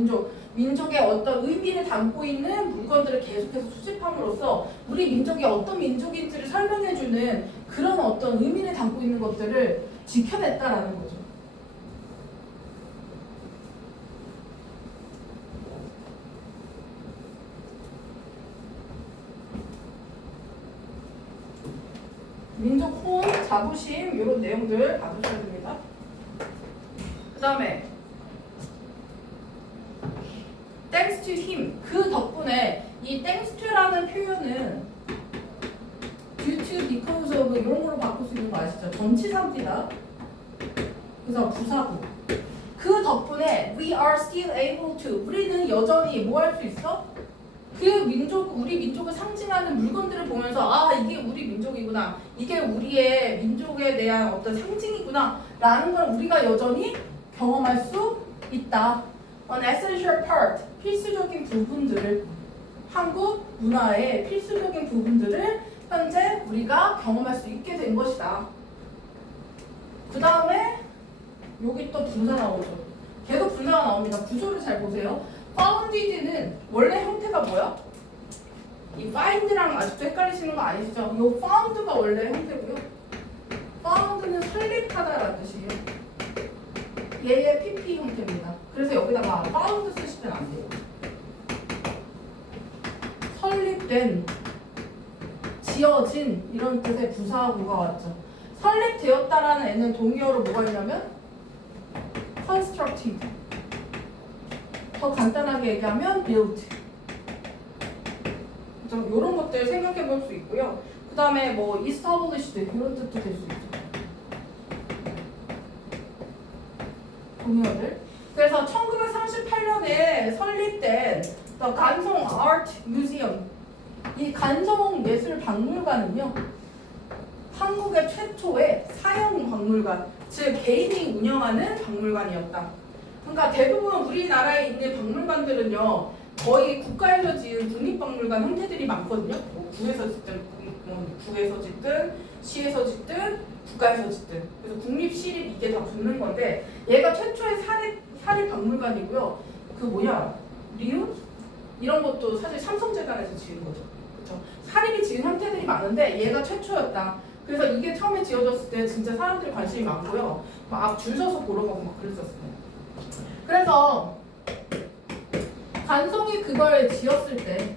민족의 어떤 의미를 담고 있는 물건들을 계속해서 수집함으로써 우리 민족이 어떤 민족인지를 설명해주는 그런 어떤 의미를 담고 있는 것들을 지켜냈다라는 거죠. 민족혼, 자부심 이런 내용들 봐주셔야 됩니다. 그 다음에 thanks to him, 그 덕분에 이 thanks to라는 표현은 due to, because of 이런 걸로 바꿀 수 있는 거 아시죠? 전치사입니다. 그래서 부사구. 그 덕분에 we are still able to, 우리는 여전히 뭐 할 수 있어? 그 민족, 우리 민족을 상징하는 물건들을 보면서 아, 이게 우리 민족이구나, 이게 우리의 민족에 대한 어떤 상징이구나 라는 걸 우리가 여전히 경험할 수 있다. An essential part, 필수적인 부분들을, 한국 문화의 필수적인 부분들을 현재 우리가 경험할 수 있게 된 것이다. 그 다음에 여기 또 분사 나오죠. 계속 분사가 나옵니다. 구조를 잘 보세요. founded는 원래 형태가 뭐야? 이 find랑 아직도 헷갈리시는 거 아니시죠? 이 found가 원래 형태고요. found는 설립하다라는 뜻이에요. 얘의 PP 형태입니다. 그래서 여기다가 found 쓰시면 안 돼요. 설립된, 지어진 이런 뜻의 부사구가 왔죠. 설립되었다라는 애는 동의어로 뭐가 있냐면 constructed. 더 간단하게 얘기하면 built. 이런 것들 생각해 볼 수 있고요. 그 다음에 뭐 established 이런 뜻도 될 수 있죠. 동의어들. 그래서 1938년에 설립된 The 간송 Art Museum, 이 간송 예술 박물관은요, 한국의 최초의 사형 박물관, 즉 개인이 운영하는 박물관이었다. 그러니까 대부분 우리나라에 있는 박물관들은요, 거의 국가에서 지은 국립박물관 형태들이 많거든요. 뭐 구에서 짓든, 구에서 짓든, 시에서 짓든, 국가에서 짓든. 그래서 국립, 시립 이게 다 붙는 건데, 얘가 최초의 사립 박물관이고요. 그 뭐냐, 리움? 이런 것도 사실 삼성재단에서 지은 거죠. 그렇죠? 사립이 지은 형태들이 많은데 얘가 최초였다. 그래서 이게 처음에 지어졌을 때 진짜 사람들이 관심이 많고요. 막 줄 서서 보러 가고 막 그랬었어요. 그래서 간송이 그걸 지었을 때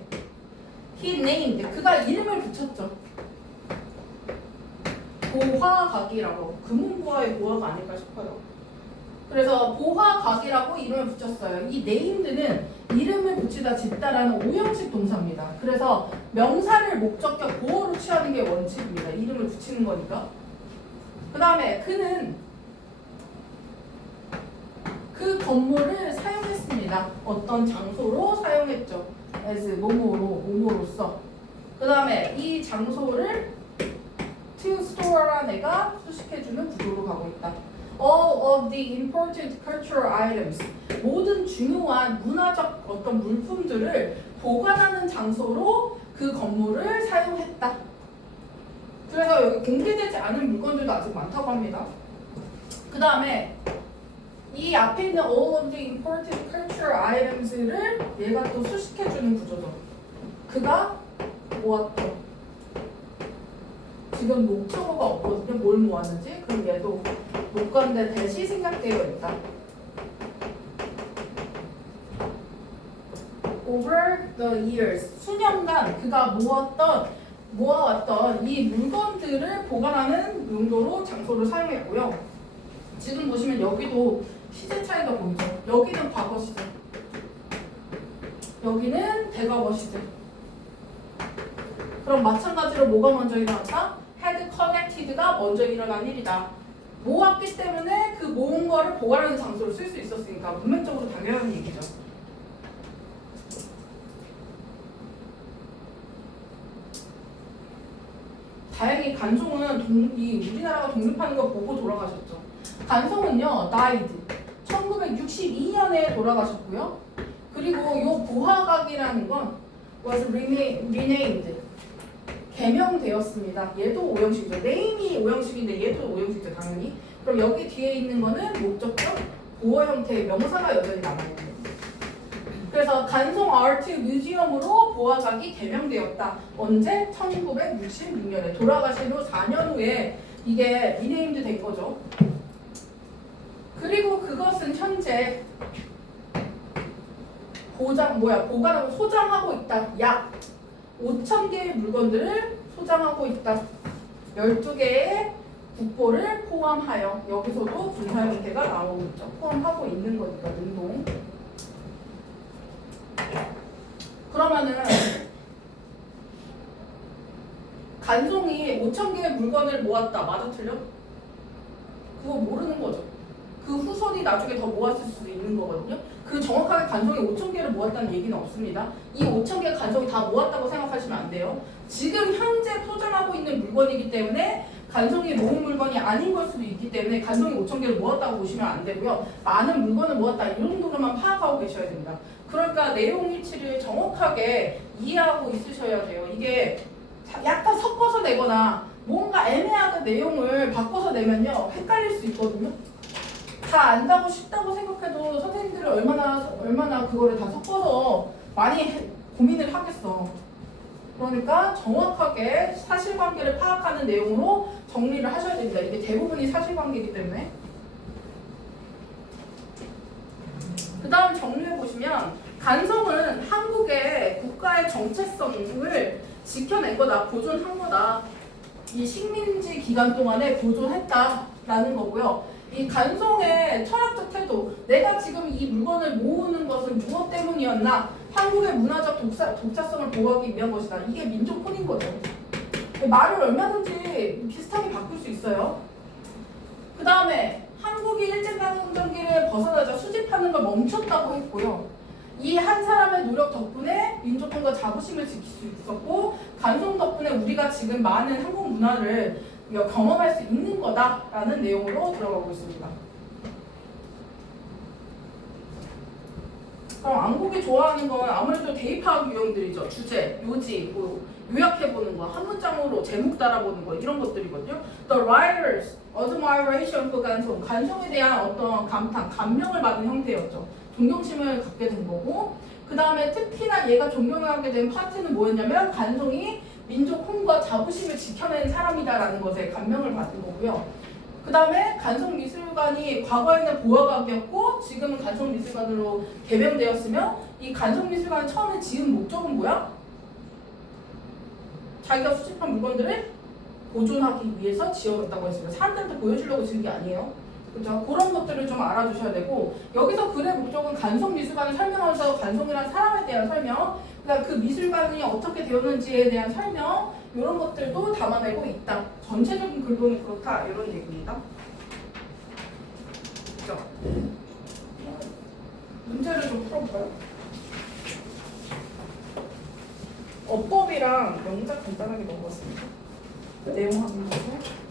he named, 그가 이름을 붙였죠. 보화각이라고. 금은보화의 보화가 아닐까 싶어요. 그래서 보화각이라고 이름을 붙였어요. 이 named는 이름을 붙이다 짓다라는 오형식 동사입니다. 그래서 명사를 목적격 보어로 취하는 게 원칙입니다. 이름을 붙이는 거니까. 그 다음에 그는 그 건물을 사용했습니다. 어떤 장소로 사용했죠. as 뭐뭐로서. 그 다음에 이 장소를 to store란 애가 수식해주는 구조로 가고 있다. All of the important cultural items, 모든 중요한 문화적 어떤 물품들을 보관하는 장소로 그 건물을 사용했다. 그래서 여기 공개되지 않은 물건들도 아직 많다고 합니다. 그 다음에 이 앞에 있는 all of the important cultural items를 얘가 또 수식해주는 구조죠. 그가 모았던, 지금 목적어가 없거든요. 뭘 모았는지. 그럼 얘도 목관대 대시 생략되어 있다. over the years 수년간 그가 모아왔던 이 물건들을 보관하는 용도로 장소를 사용했고요. 지금 보시면 여기도 시제 차이가 보이죠. 여기는 과거 시제, 여기는 대과거 시제. 그럼 마찬가지로 뭐가 먼저 일어났다? had connected가 먼저 일어난 일이다. 모았기 때문에 그 모은 거를 보관하는 장소로 쓸 수 있었으니까 문맥적으로 당연한 얘기죠. 다행히 간송은 우리나라가 독립하는 거 보고 돌아가셨죠. 간송은요, died 1962년에 돌아가셨고요. 그리고 요 부하각이라는 건 was renamed 개명되었습니다. 얘도 오형식이죠. name이 오형식인데 얘도 오형식이죠, 당연히. 그럼 여기 뒤에 있는 거는 목적격 보어 형태의 명사가 여전히 남아있는 거예요. 그래서 간송 아트 뮤지엄으로 보아각이 개명되었다. 언제? 1966년에 돌아가신 후 4년 후에 이게 리네임드 된 거죠. 그리고 그것은 현재 보관하고 소장하고 있다. 약 5,000개의 물건들을 소장하고 있다. 12개의 국보를 포함하여 여기서도 분사 형태가 나오고 있죠. 포함하고 있는 거니까 능동. 그러면은 간송이 5,000개의 물건을 모았다. 맞아 틀려? 그거 모르는 거죠. 그 후손이 나중에 더 모았을 수도 있는 거거든요. 그 정확하게 간송이 5,000개를 모았다는 얘기는 없습니다. 이 5,000개 간송이 다 모았다고 생각하시면 안 돼요. 지금 현재 소장하고 있는 물건이기 때문에 간송이 모은 물건이 아닌 걸 수도 있기 때문에 간송이 5,000개를 모았다고 보시면 안 되고요. 많은 물건을 모았다 이 정도로만 파악하고 계셔야 됩니다. 그러니까 내용 일치를 정확하게 이해하고 있으셔야 돼요. 이게 약간 섞어서 내거나 뭔가 애매하게 내용을 바꿔서 내면요 헷갈릴 수 있거든요. 다 안다고 쉽다고 생각해도 선생님들이 얼마나 그거를 다 섞어서 많이 고민을 하겠어. 그러니까 정확하게 사실관계를 파악하는 내용으로 정리를 하셔야 됩니다. 이게 대부분이 사실관계이기 때문에. 그 다음 정리해보시면 간송은 한국의 국가의 정체성을 지켜낸 거다. 보존한 거다. 이 식민지 기간 동안에 보존했다라는 거고요. 이 간송의 철학적 태도, 내가 지금 이 물건을 모으는 것은 무엇 때문이었나? 한국의 문화적 독자성을 보호하기 위한 것이다. 이게 민족혼인 거죠. 말을 얼마든지 비슷하게 바꿀 수 있어요. 그 다음에 한국이 일제강점기를 벗어나자 수집하는 걸 멈췄다고 했고요. 이 한 사람의 노력 덕분에 민족혼과 자부심을 지킬 수 있었고 간송 덕분에 우리가 지금 많은 한국 문화를 경험할 수 있는 거다라는 내용으로 들어가고 있습니다. 그럼 안국이 좋아하는 건 아무래도 대입학 유형들이죠. 주제, 요지, 요약해보는 거, 한 문장으로 제목 달아보는 거 이런 것들이거든요. The writer's admiration for 간송, 간송에 대한 어떤 감탄, 감명을 받은 형태였죠. 존경심을 갖게 된 거고 그 다음에 특히나 얘가 존경하게 된 파트는 뭐였냐면 간송이 민족혼과 자부심을 지켜낸 사람이다라는 것에 감명을 받은 거고요. 그 다음에 간송미술관이 과거에는 보아각이었고 지금은 간송미술관으로 개명되었으며 이 간송미술관이 처음에 지은 목적은 뭐야? 자기가 수집한 물건들을 보존하기 위해서 지어졌다고 했습니다. 사람들한테 보여주려고 지은 게 아니에요. 그렇죠? 그런 것들을 좀 알아두셔야 되고 여기서 글의 목적은 간송미술관을 설명하면서 간송이라는 사람에 대한 설명 그러니까 그 미술관이 어떻게 되었는지에 대한 설명 이런 것들도 담아내고 있다. 전체적인 글본이 그렇다 이런 얘기입니다. 그렇죠? 문제를 좀 풀어볼까요? 어법이랑 명작 간단하게 넘어갔습니다. 내용 확인하고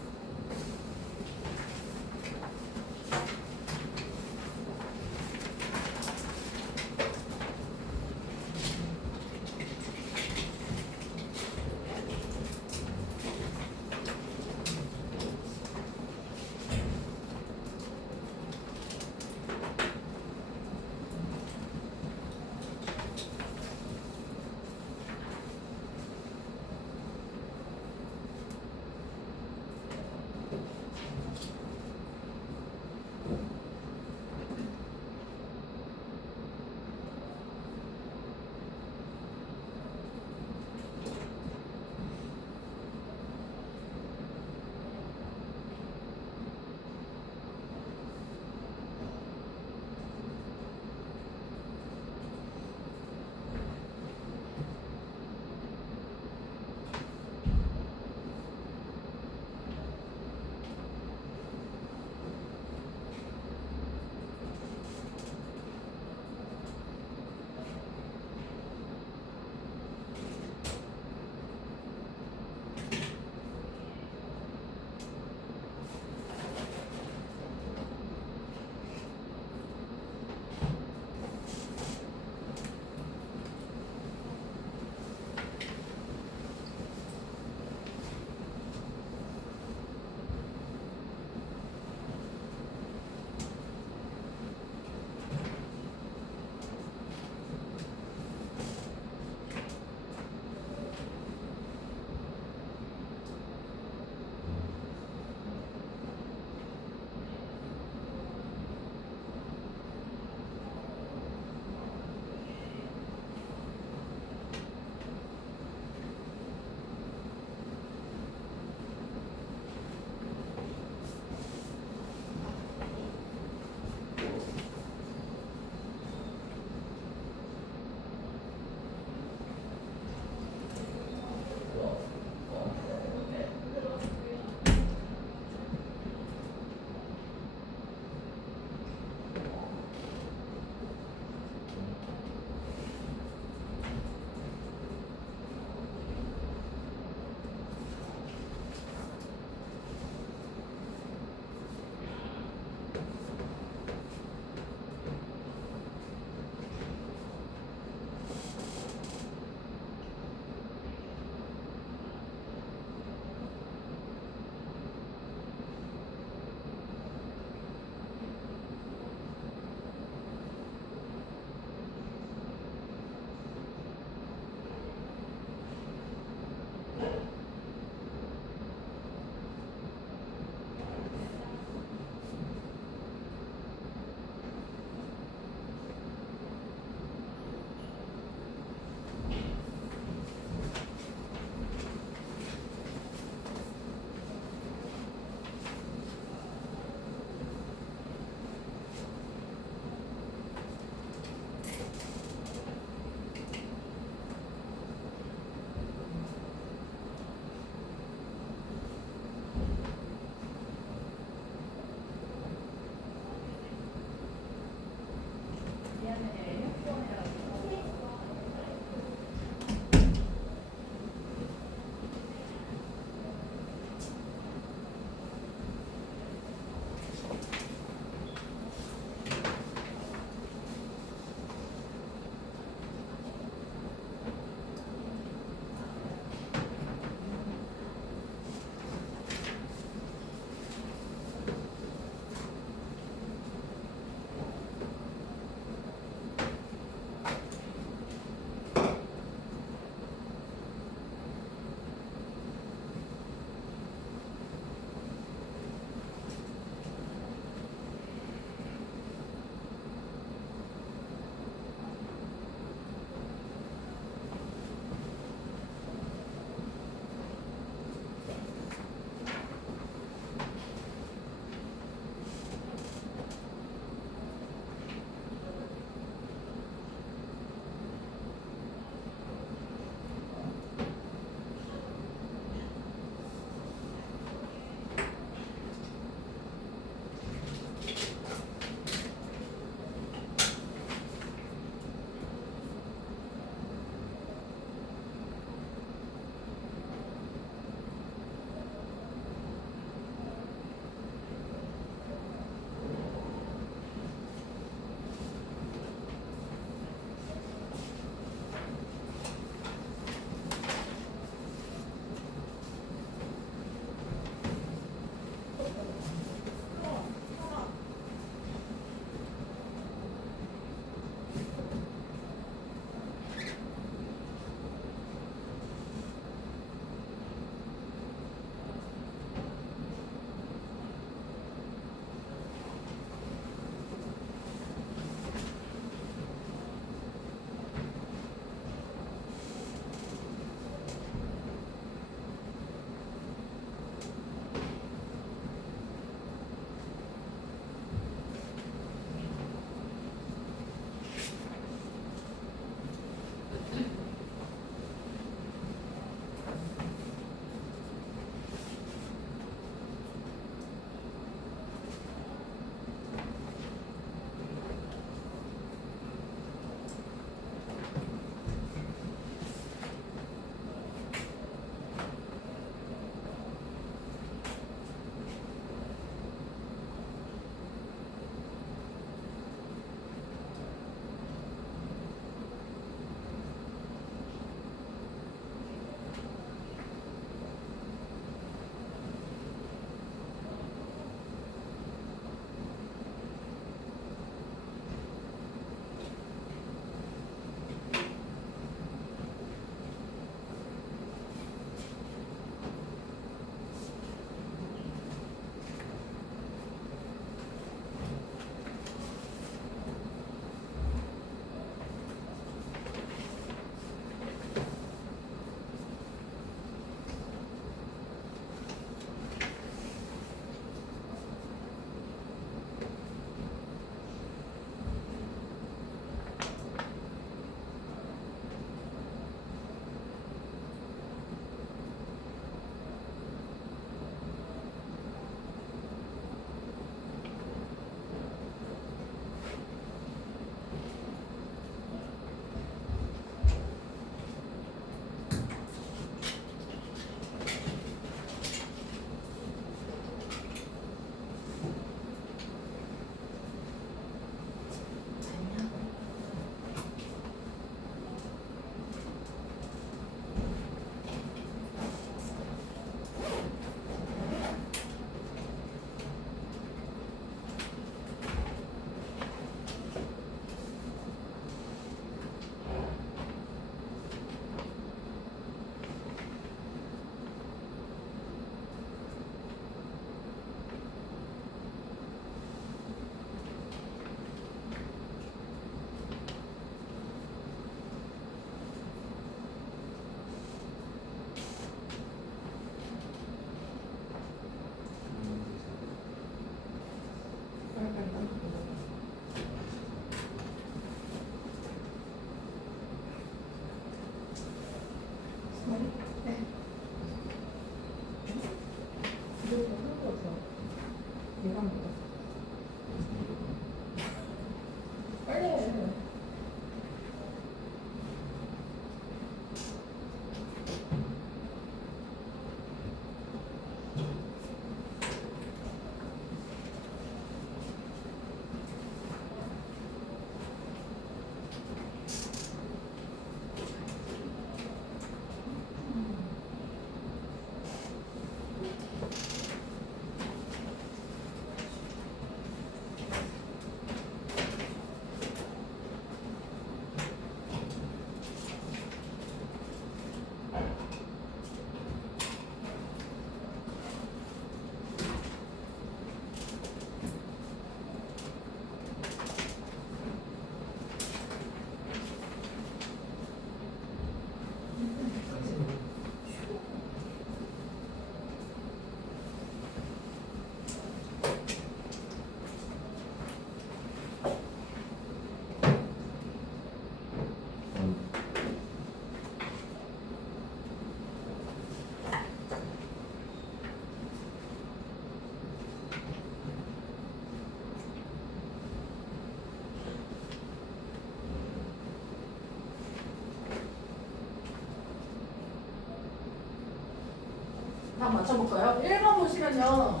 한번 맞춰볼까요? 1번 보시면요.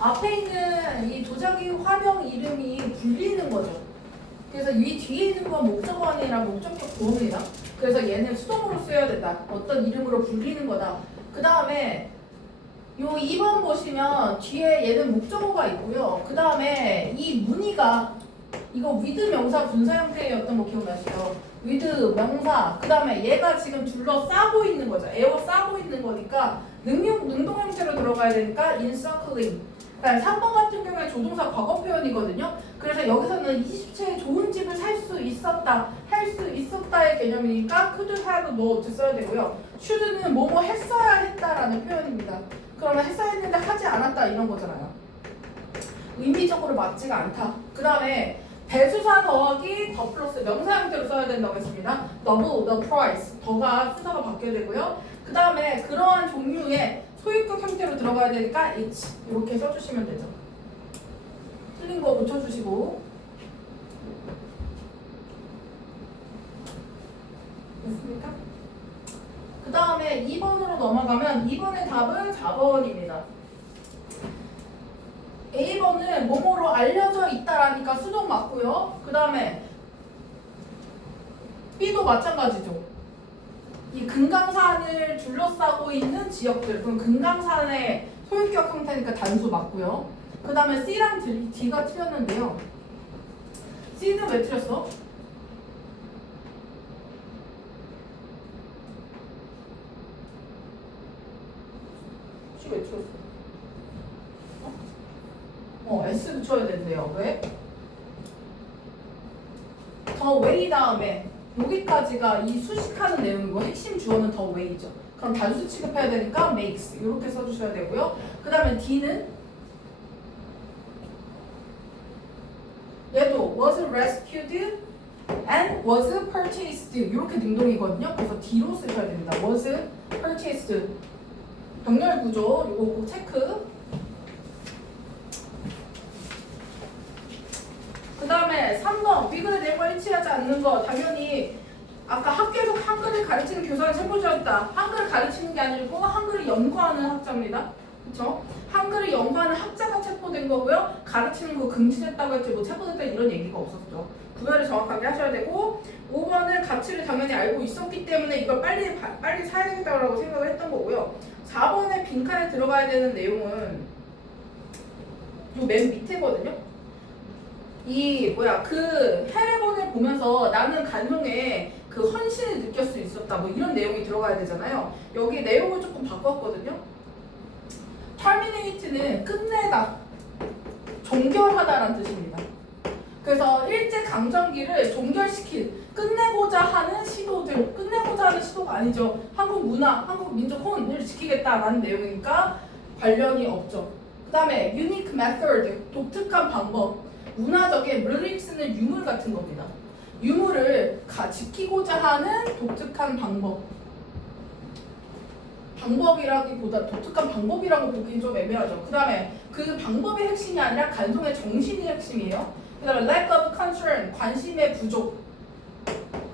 앞에 있는 이 도자기 화병 이름이 불리는 거죠. 그래서 이 뒤에 있는 건 목적어 아니라 목적격 보호입니다. 그래서 얘는 수동으로 쓰여야 된다. 어떤 이름으로 불리는 거다. 그 다음에 요 2번 보시면 뒤에 얘는 목적어가 있고요. 그 다음에 이 무늬가 이거 with 명사 분사 형태였던 거 기억나시죠? with 명사 그 다음에 얘가 지금 둘러싸고 있는 거죠. 에워싸고 있는 거니까 능동 형태로 들어가야 되니까 encircling. 그다음에 3번 같은 경우에 조동사 과거 표현이거든요. 그래서 여기서는 20채의 좋은 집을 살 수 있었다, 할 수 있었다의 개념이니까 could have 뭐 어째 써야 되고요. should는 뭐뭐 했어야 했다라는 표현입니다. 그러면 했어야 했는데 하지 않았다 이런 거잖아요. 의미적으로 맞지가 않다. 그 다음에 대수사 더하기 더 플러스 명사 형태로 써야 된다고 했습니다. double the price 더가 수사가 바뀌어야 되고요. 그 다음에 그러한 종류의 소유격 형태로 들어가야 되니까 it's 이렇게 써주시면 되죠. 틀린 거 붙여주시고 됐습니까? 그 다음에 2번으로 넘어가면 2번의 답은 4번입니다. A번은 뭐뭐로 알려져 있다라니까 수동 맞고요. 그 다음에 B도 마찬가지죠. 이 금강산을 둘러싸고 있는 지역들, 그럼 금강산의 소유격 형태니까 단수 맞고요. 그 다음에 C랑 D가 틀렸는데요. C는 왜 틀렸어? C 왜 틀렸어? S 붙여야 된대요. 왜? 더 웨이 다음에 여기까지가 이 수식하는 내용이고 핵심 주어는 더 웨이죠. 그럼 단수 취급해야 되니까 makes 이렇게 써주셔야 되고요. 그 다음에 D는 얘도 was rescued and was purchased 이렇게 능동이거든요. 그래서 D로 쓰셔야 됩니다. was purchased 병렬 구조 이거 꼭 체크. 그 다음에 3번 비글의 내용과 일치하지 않는 거 당연히 아까 학교에서 한글을 가르치는 교사가 체포자였다. 한글을 가르치는 게 아니고 한글을 연구하는 학자입니다. 그렇죠? 한글을 연구하는 학자가 체포된 거고요. 가르치는 거 금지됐다고 했지 뭐 체포됐다 이런 얘기가 없었죠. 구별을 정확하게 하셔야 되고 5번은 가치를 당연히 알고 있었기 때문에 이걸 빨리 사야 되겠다고 생각을 했던 거고요. 4번에 빈칸에 들어가야 되는 내용은 요 맨 밑에거든요. 그 해례본을 보면서 나는 간송에 그 헌신을 느낄 수 있었다 뭐 이런 내용이 들어가야 되잖아요. 여기 내용을 조금 바꿨거든요. terminate는 끝내다, 종결하다라는 뜻입니다. 그래서 일제강점기를 종결시킨, 끝내고자 하는 시도들, 끝내고자 하는 시도가 아니죠. 한국 문화, 한국 민족 혼을 지키겠다라는 내용이니까 관련이 없죠. 그 다음에 unique method, 독특한 방법. 문화적인 릴릭스는 유물 같은 겁니다. 유물을 지키고자 하는 독특한 방법. 방법이라기보다 독특한 방법이라고 보기엔 좀 애매하죠. 그 다음에 그 방법의 핵심이 아니라 간송의 정신이 핵심이에요. 그 다음에 lack of concern, 관심의 부족.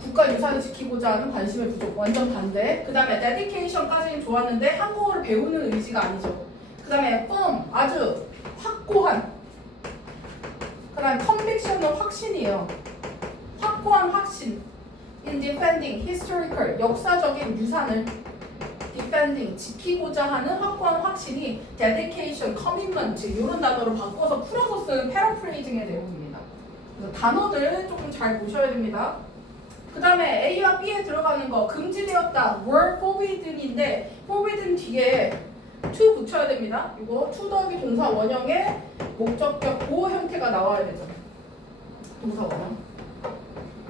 국가 유산을 지키고자 하는 관심의 부족. 완전 반대. 그 다음에 dedication까지는 좋았는데 한국어를 배우는 의지가 아니죠. 그 다음에 firm, 아주 확고한. 그 다음 conviction은 확신이에요. 확고한 확신. in defending historical, 역사적인 유산을 defending, 지키고자 하는 확고한 확신이 dedication, commitment 이런 단어로 바꿔서 풀어서 쓰는 paraphrasing의 내용입니다. 그래서 단어들 조금 잘 보셔야 됩니다. 그 다음에 A와 B에 들어가는 거 금지되었다, were forbidden인데 forbidden 뒤에 to 붙여야 됩니다. 이거 to 더하기 동사 원형의 목적격 보호 형태가 나와야 되죠. 동사 원형.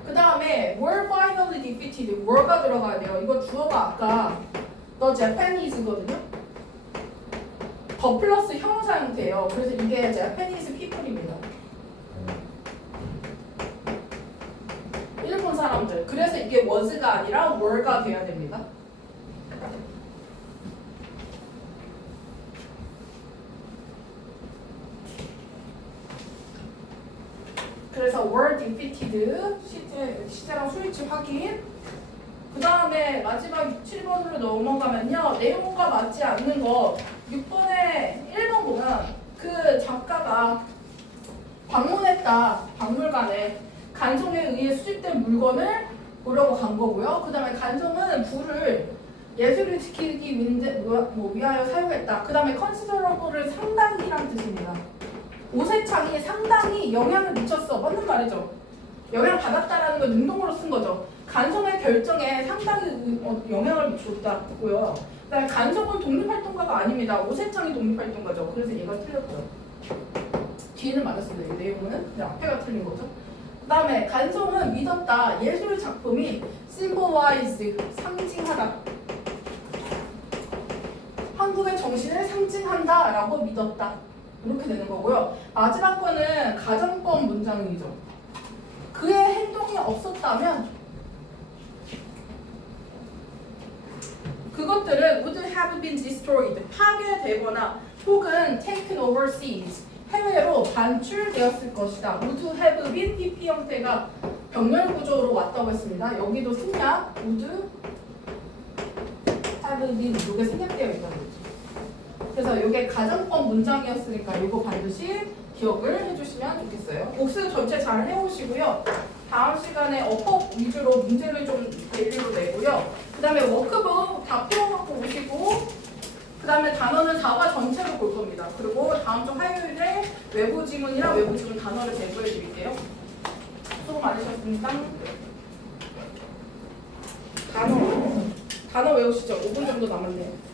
그 다음에 were finally defeated, were가 들어가야 돼요. 이거 주어가 아까 the Japanese거든요. 더 플러스 형용사 형태예요. 그래서 이게 Japanese people입니다. 일본 사람들. 그래서 이게 was가 아니라 were가 돼야 됩니다. 그래서 were defeated 시제랑 수일치 확인. 그 다음에 마지막 7번으로 넘어가면요. 내용과 맞지 않는 거 6번에 1번 보면 그 작가가 방문했다. 박물관에 간송에 의해 수집된 물건을 보려고 간 거고요. 그 다음에 간송은 불을 예술을 지키기 위하여 사용했다. 그 다음에 컨시더러블을 상당히란 뜻입니다. 오세창이 상당히 영향을 미쳤어. 맞는 말이죠. 영향을 받았다라는 건 능동으로 쓴 거죠. 간송의 결정에 상당히 영향을 미쳤다고요. 그다음에 간송은 독립활동가가 아닙니다. 오세창이 독립활동가죠. 그래서 얘가 틀렸고요. 뒤에는 맞았어요. 이 내용은 근데 앞에가 틀린 거죠. 그다음에 간송은 믿었다. 예술 작품이 symbolize 상징하다. 한국의 정신을 상징한다라고 믿었다. 이렇게 되는 거고요. 마지막 거는 가정법 문장이죠. 그의 행동이 없었다면 그것들은 would have been destroyed, 파괴되거나 혹은 taken overseas, 해외로 반출되었을 것이다. would have been PP 형태가 병렬 구조로 왔다고 했습니다. 여기도 생략, would have been 이게 생략되어 있다는 거죠. 그래서 이게 가정법 문장이었으니까 이거 반드시 기억을 해주시면 좋겠어요. 복습 전체 잘 해오시고요. 다음 시간에 어법 위주로 문제를 좀 데일리로 내고요. 그 다음에 워크북 다 풀어갖고 오시고 그 다음에 단어는 4과 전체로 볼 겁니다. 그리고 다음 주 화요일에 외부 지문이랑 외부 지문 단어를 제보해 드릴게요. 수고 많으셨습니다. 단어 외우시죠? 5분 정도 남았네요.